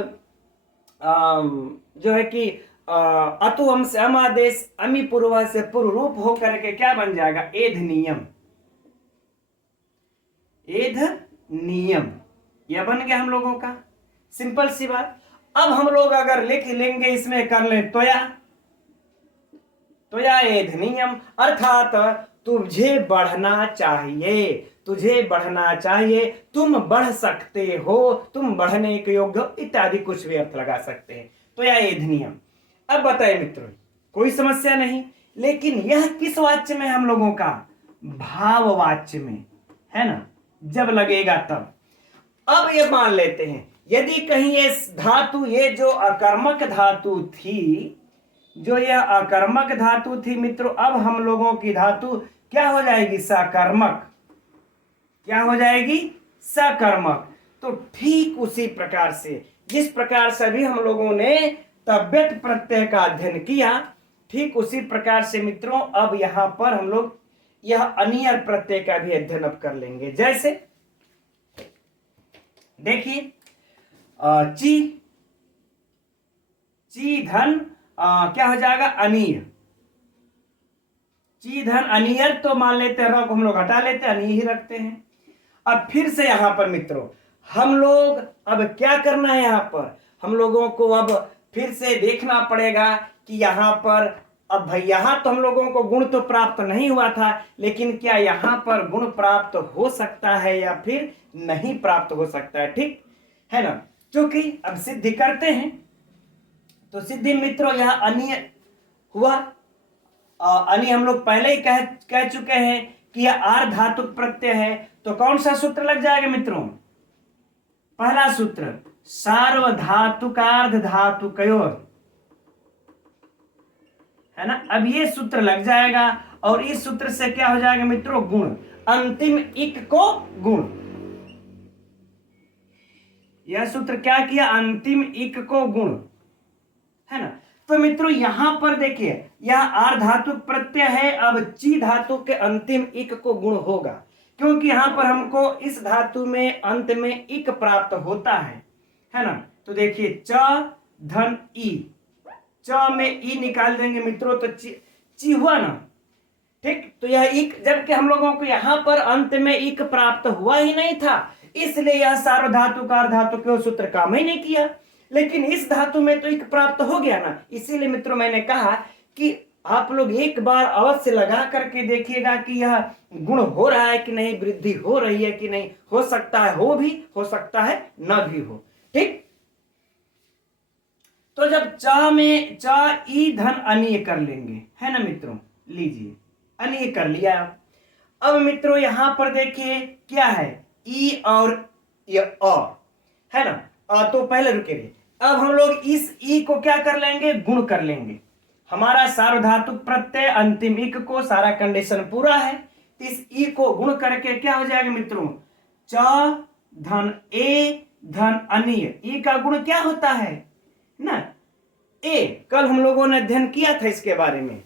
जो है कि अतु हम से हम आदेश, अमी पूर्व से पूर्व रूप होकर के क्या बन जाएगा, एध नियम, एध नियम, यह बन गया हम लोगों का, सिंपल सी बात। अब हम लोग अगर लिख लेंगे इसमें कर ले तोया, तोया एध नियम, अर्थात तुझे बढ़ना चाहिए, तुझे बढ़ना चाहिए, तुम बढ़ सकते हो, तुम बढ़ने के योग्य हो, इत्यादि कुछ भी अर्थ लगा सकते हैं। तो यह एध नियम। अब बताइए मित्रों, कोई समस्या नहीं। लेकिन यह किस वाच्य में हम लोगों का, भाववाच्य में, है ना, जब लगेगा तब। अब ये मान लेते हैं यदि कहीं ये धातु, ये जो अकर्मक धातु थी, जो यह अकर्मक धातु थी मित्रों, अब हम लोगों की धातु क्या हो जाएगी, सकर्मक, क्या हो जाएगी, सकर्मक। तो ठीक उसी प्रकार से जिस प्रकार से अभी हम लोगों ने तव्यत प्रत्यय का अध्ययन किया, ठीक उसी प्रकार से मित्रों अब यहां पर हम लोग यह अनियर प्रत्यय का भी अध्ययन अब कर लेंगे। जैसे देखिए ची, ची धन क्या हो जाएगा, अनीय। ची धन अनियर, तो मान लेते हैं र को हम लोग हटा लेते हैं, अनी ही रखते हैं। अब फिर से यहां पर मित्रों हम लोग अब क्या करना है, यहां पर हम लोगों को अब फिर से देखना पड़ेगा कि यहां पर अब भाई यहां तो हम लोगों को गुण तो प्राप्त नहीं हुआ था, लेकिन क्या यहां पर गुण प्राप्त हो सकता है या फिर नहीं प्राप्त हो सकता है, ठीक है ना। क्योंकि अब सिद्धि करते हैं, तो सिद्धि मित्रों यह अनीय हुआ। अनी हम लोग पहले ही कह चुके हैं कि यह आर धातु प्रत्यय है, तो कौन सा सूत्र लग जाएगा मित्रों, पहला सूत्र सार्वधातुकार्ध धातुकयोर, है ना। अब ये सूत्र लग जाएगा और इस सूत्र से क्या हो जाएगा मित्रों, गुण, अंतिम इक को गुण। यह सूत्र क्या किया, अंतिम इक को गुण, है ना। तो मित्रों यहां पर देखिए यह आर धातु प्रत्यय है, अब ची धातु के अंतिम इक को गुण होगा, क्योंकि यहां पर हमको इस धातु में अंत में इक प्राप्त होता है ना। तो देखिए च धन ई, च में ई निकाल देंगे मित्रों तो ची हुआ ना, ठीक। तो यह इक, जबकि हम लोगों को यहां पर अंत में इक प्राप्त हुआ ही नहीं था, इसलिए यह सार्वधातुकार धातु के सूत्र काम ही नहीं किया। लेकिन इस धातु में तो इक प्राप्त हो गया ना, इसीलिए मित्रों मैंने कहा कि आप लोग एक बार अवश्य लगा करके देखिएगा कि यह गुण हो रहा है कि नहीं, वृद्धि हो रही है कि नहीं, हो सकता है हो भी, हो सकता है न भी हो, ठीक। तो जब चा में चा ई धन अनीय कर लेंगे, है ना मित्रों, लीजिए अनीय कर लिया। अब मित्रों यहां पर देखिए क्या है, ई और ये अ, है ना। तो पहले रुके रहे, अब हम लोग इस ई को क्या कर लेंगे, गुण कर लेंगे। हमारा सार्वधातुक प्रत्यय अंतिम इक को, सारा कंडीशन पूरा है, इस ई को गुण करके क्या हो जाएगा मित्रों, च धन ए धन अनीय। ई का गुण क्या होता है ना, ए, कल हम लोगों ने अध्ययन किया था इसके बारे में।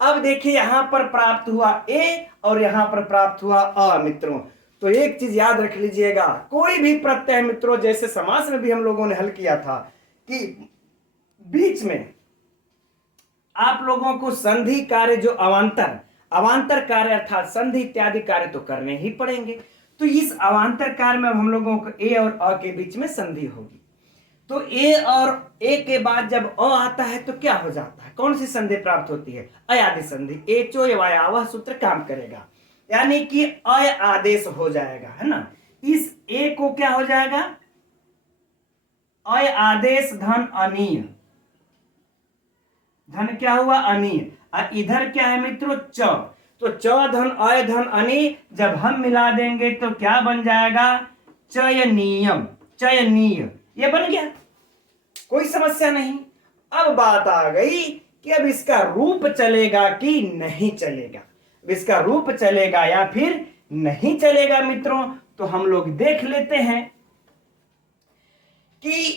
अब देखिए यहां पर प्राप्त हुआ ए और यहां पर प्राप्त हुआ अ मित्रों। तो एक चीज याद रख लीजिएगा, कोई भी प्रत्यय मित्रों, जैसे समास में भी हम लोगों ने हल किया था कि बीच में आप लोगों को संधि कार्य, जो अवांतर कार्य अर्थात संधि इत्यादि कार्य तो करने ही पड़ेंगे। तो इस अवांतर कार्य में हम लोगों को ए और अ के बीच में संधि होगी। तो ए और ए के बाद जब अ आता है तो क्या हो जाता है, कौन सी संधि प्राप्त होती है, अयादि संधि, एचो वह सूत्र काम करेगा, यानी कि अय आदेश हो जाएगा, है ना। इस ए को क्या हो जाएगा, अय आदेश धन अनीय, धन क्या हुआ, अनीय। और इधर क्या है मित्रों, च, तो च धन अय धन अनीय जब हम मिला देंगे तो क्या बन जाएगा, चयनीयम, चयनीय, ये बन गया, कोई समस्या नहीं। अब बात आ गई कि अब इसका रूप चलेगा कि नहीं चलेगा, इसका रूप चलेगा या फिर नहीं चलेगा मित्रों। तो हम लोग देख लेते हैं कि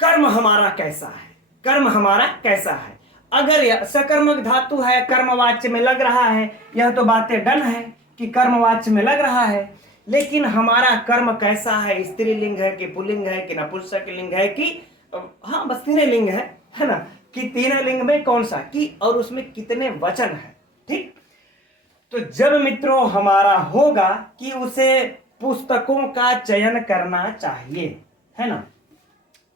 कर्म हमारा कैसा है, कर्म हमारा कैसा है। अगर यह सकर्मक धातु है, कर्मवाच्य में लग रहा है, यह तो बातें डन है कि कर्मवाच्य में लग रहा है, लेकिन हमारा कर्म कैसा है, स्त्रीलिंग है कि पुल्लिंग है कि नपुंसकलिंग है कि हाँ बस तीन लिंग है ना, कि तीन लिंग में कौन सा कि, और उसमें कितने वचन है, ठीक। तो जब मित्रों हमारा होगा कि उसे पुस्तकों का चयन करना चाहिए, है ना,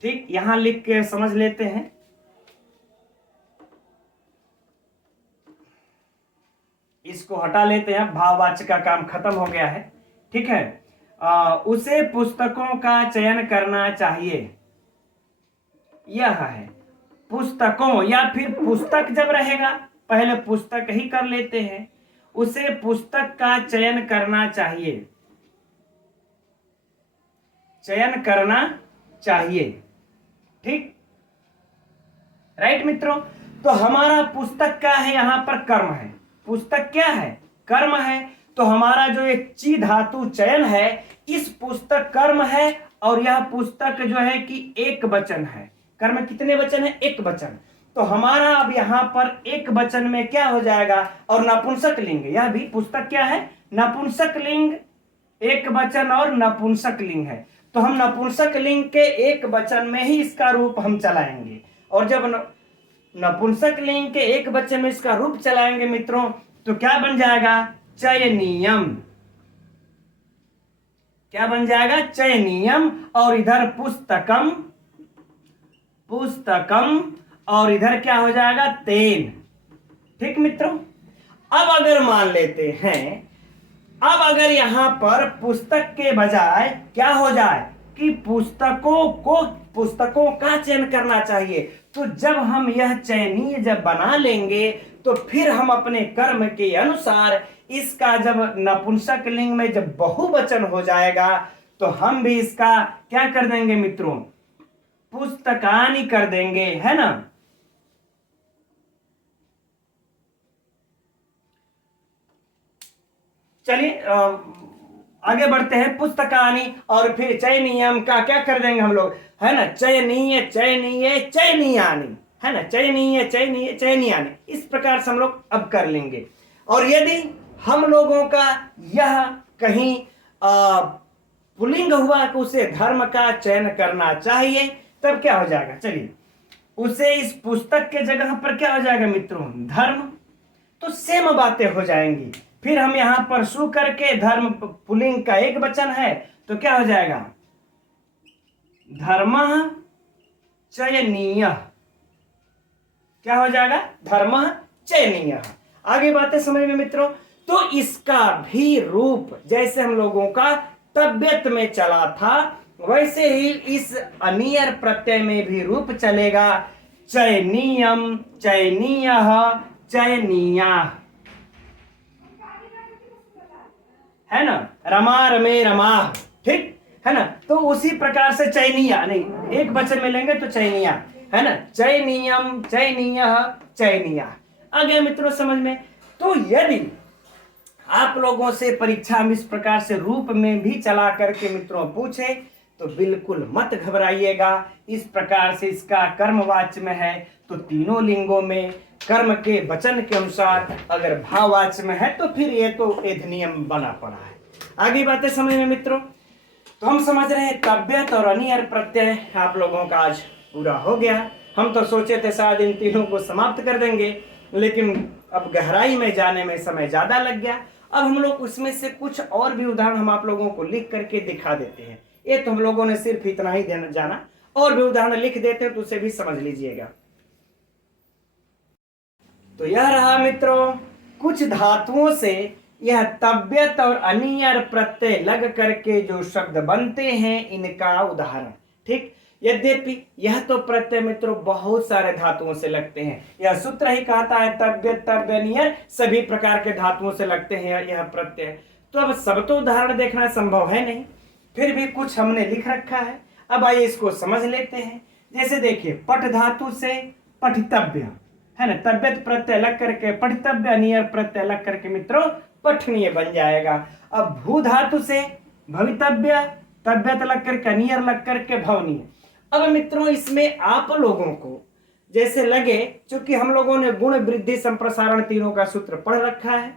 ठीक। यहां लिख के समझ लेते हैं, इसको हटा लेते हैं, भाववाच्य का काम खत्म हो गया है, ठीक है। उसे पुस्तकों का चयन करना चाहिए, यह है पुस्तकों, या फिर पुस्तक जब रहेगा पहले पुस्तक ही कर लेते हैं, उसे पुस्तक का चयन करना चाहिए, चयन करना चाहिए, ठीक, राइट मित्रों। तो हमारा पुस्तक क्या है, यहां पर कर्म है, पुस्तक क्या है, कर्म है। तो हमारा जो एक ची धातु चयन है, इस पुस्तक कर्म है, और यह पुस्तक जो है कि एक वचन है, कर्म कितने वचन है, एक वचन। तो हमारा अब यहां पर एक वचन में क्या हो जाएगा, और नपुंसक लिंग, यह भी पुस्तक क्या है, नपुंसक लिंग, एक वचन और नपुंसक लिंग है। तो हम नपुंसक लिंग के एक वचन में ही इसका रूप हम चलाएंगे। और जब नपुंसक लिंग के एक वचन में इसका रूप चलाएंगे मित्रों, तो क्या बन जाएगा? चयनीयम। क्या बन जाएगा? चयनीयम। और इधर पुस्तकम, पुस्तकम, और इधर क्या हो जाएगा? तेन। ठीक मित्रों, अब अगर मान लेते हैं, अब अगर यहां पर पुस्तक के बजाय क्या हो जाए कि पुस्तकों का चयन करना चाहिए, तो जब हम यह चयनीय जब बना लेंगे तो फिर हम अपने कर्म के अनुसार इसका जब नपुंसक लिंग में जब बहुवचन हो जाएगा तो हम भी इसका क्या कर देंगे मित्रों? पुस्तकानि कर देंगे, है ना। चलिए आगे बढ़ते हैं। पुस्तकानि और फिर चयनीयम का क्या कर देंगे हम लोग, है ना। चयनीय चयनीय चयनीयानि, है ना। चयनीय चयनीय चयनीयानि, इस प्रकार से हम लोग अब कर लेंगे। और यदि हम लोगों का यह कहीं पुल्लिंग हुआ कि उसे धर्म का चयन करना चाहिए, तब क्या हो जाएगा? चलिए, उसे इस पुस्तक के जगह पर क्या हो जाएगा मित्रों? धर्म। तो सेम बातें हो जाएंगी। फिर हम यहां पर सु करके धर्म पुल्लिंग का एक वचन है तो क्या हो जाएगा? धर्म चयनीय। क्या हो जाएगा? धर्म चयनीय। आगे बातें समझ में मित्रों। तो इसका भी रूप जैसे हम लोगों का तबियत में चला था, वैसे ही इस अनियर प्रत्यय में भी रूप चलेगा। चयनीयम, चयनीय, चयनीया, है ना। रमा रमे रमा, ठीक है ना। तो उसी प्रकार से चयनीया, नहीं एक वचन में लेंगे तो चयनीया, है ना। चयनीयम, चयनीय, चयनीया। आ गया मित्रों समझ में। तो यदि आप लोगों से परीक्षा में इस प्रकार से रूप में भी चला करके मित्रों पूछे तो बिल्कुल मत घबराइएगा। इस प्रकार से इसका कर्मवाच्य में है तो तीनों लिंगों में कर्म के वचन के अनुसार, अगर भाववाच्य में है तो फिर ये तो एधनियम बना पड़ा है। आगे बातें समझ में मित्रों। तो हम समझ रहे हैं तबियत और अनियर प्रत्यय आप लोगों का आज पूरा हो गया। हम तो सोचे थे शायद इन तीनों को समाप्त कर देंगे, लेकिन अब गहराई में जाने में समय ज्यादा लग गया। अब हम लोग उसमें से कुछ और भी उदाहरण हम आप लोगों को लिख करके दिखा देते हैं। ये तो हम लोगों ने सिर्फ इतना ही जाना, और भी उदाहरण लिख देते हैं तो उसे भी समझ लीजिएगा। तो यह रहा मित्रों कुछ धातुओं से यह तबियत और अनियर प्रत्यय लग करके जो शब्द बनते हैं इनका उदाहरण। ठीक, यद्यपि यह तो प्रत्यय मित्रों बहुत सारे धातुओं से लगते हैं। यह सूत्र ही कहता है तबियत तब्य नियर सभी प्रकार के धातुओं से लगते हैं यह प्रत्यय। तो अब सब तो उदाहरण देखना संभव है नहीं, फिर भी कुछ हमने लिख रखा है। अब आइए इसको समझ लेते हैं। जैसे देखिए पठ धातु से पठितव्य, है ना। तबियत प्रत्यय लग करके पठितव्य, अनियर प्रत्यय लग करके मित्रों पठनीय बन जाएगा। अब भू धातु से भवितव्य, तबियत लग करके अनियर लग करके भवनीय। अब मित्रों इसमें आप लोगों को जैसे लगे, चूंकि हम लोगों ने गुण वृद्धि संप्रसारण तीनों का सूत्र पढ़ रखा है,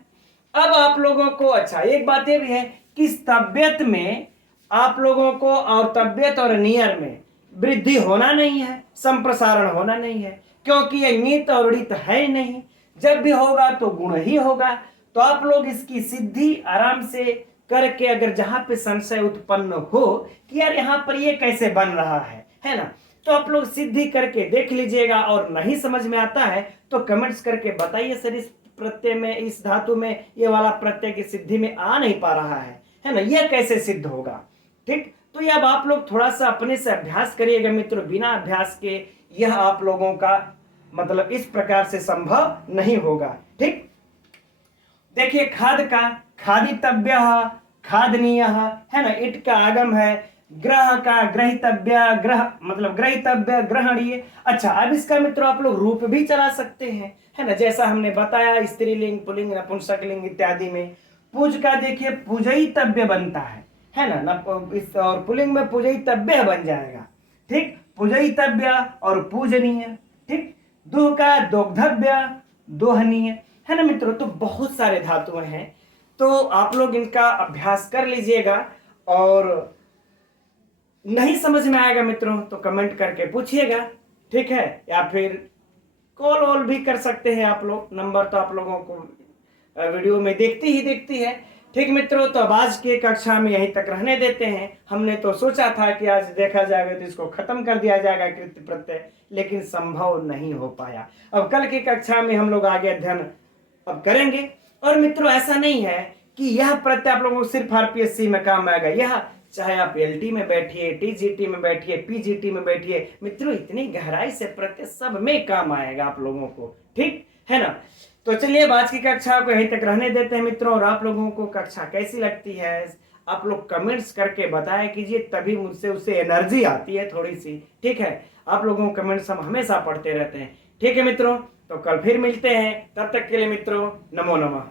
अब आप लोगों को अच्छा एक बात यह भी है कि इस तबियत में आप लोगों को और तबियत और नियर में वृद्धि होना नहीं है, संप्रसारण होना नहीं है, क्योंकि ये नीत और ऋत है ही नहीं। जब भी होगा तो गुण ही होगा। तो आप लोग इसकी सिद्धि आराम से करके, अगर जहां पे संशय उत्पन्न हो कि यार यहाँ पर ये कैसे बन रहा है ना, तो आप लोग सिद्धि करके देख लीजिएगा। और नहीं समझ में आता है तो कमेंट्स करके बताइए सर इस प्रत्यय में, इस धातु में ये वाला प्रत्यय की सिद्धि में आ नहीं पा रहा है ना, यह कैसे सिद्ध होगा। ठीक, तो ये अब आप लोग थोड़ा सा अपने से अभ्यास करिएगा मित्रों। बिना अभ्यास के यह आप लोगों का मतलब इस प्रकार से संभव नहीं होगा। ठीक, देखिए खाद का खादितव्य, खादनीय, है ना। इट का आगम है, ग्रह का ग्रहितव्य, ग्रह मतलब ग्रहितव्य ग्रहणीय। अच्छा, अब इसका मित्रों आप लोग रूप भी चला सकते हैं, है ना, जैसा हमने बताया स्त्रीलिंग पुल्लिंग नपुंसकलिंग इत्यादि में। पूज का देखिए पूजयितव्य बनता है ना, और पुल्लिंग में पूजयितव्य बन जाएगा। ठीक, पूजयितव्य और पूजनीय। ठीक, दुह का दोग्धव्य, दोहनीय, है ना मित्रों। तो बहुत सारे धातुएं हैं, तो आप लोग इनका अभ्यास कर लीजिएगा और नहीं समझ में आएगा मित्रों तो कमेंट करके पूछिएगा, ठीक है, या फिर कॉल वॉल भी कर सकते हैं आप लोग, नंबर तो आप लोगों को वीडियो में देखती है। ठीक मित्रों, तो अब आज की कक्षा में यहीं तक रहने देते हैं। हमने तो सोचा था कि आज देखा जाएगा तो इसको खत्म कर दिया जाएगा कृत प्रत्यय, लेकिन संभव नहीं हो पाया। अब कल की कक्षा में हम लोग आगे अध्ययन अब करेंगे। और मित्रों ऐसा नहीं है कि यह प्रत्यय आप लोगों को सिर्फ आरपीएससी में काम आएगा, यह चाहे आप एलटी में बैठिए, टीजीटी में बैठिए, पीजीटी में बैठिए, मित्रों इतनी गहराई से प्रत्यय सब में काम आएगा आप लोगों को, ठीक है ना। तो चलिए आज की कक्षा को यहीं तक रहने देते हैं मित्रों। और आप लोगों को कक्षा कैसी लगती है आप लोग कमेंट्स करके बताया कीजिए, तभी मुझसे उससे एनर्जी आती है थोड़ी सी, ठीक है। आप लोगों को कमेंट्स हम हमेशा पढ़ते रहते हैं, ठीक है मित्रों। तो कल फिर मिलते हैं, तब तक के लिए मित्रों नमो नमः।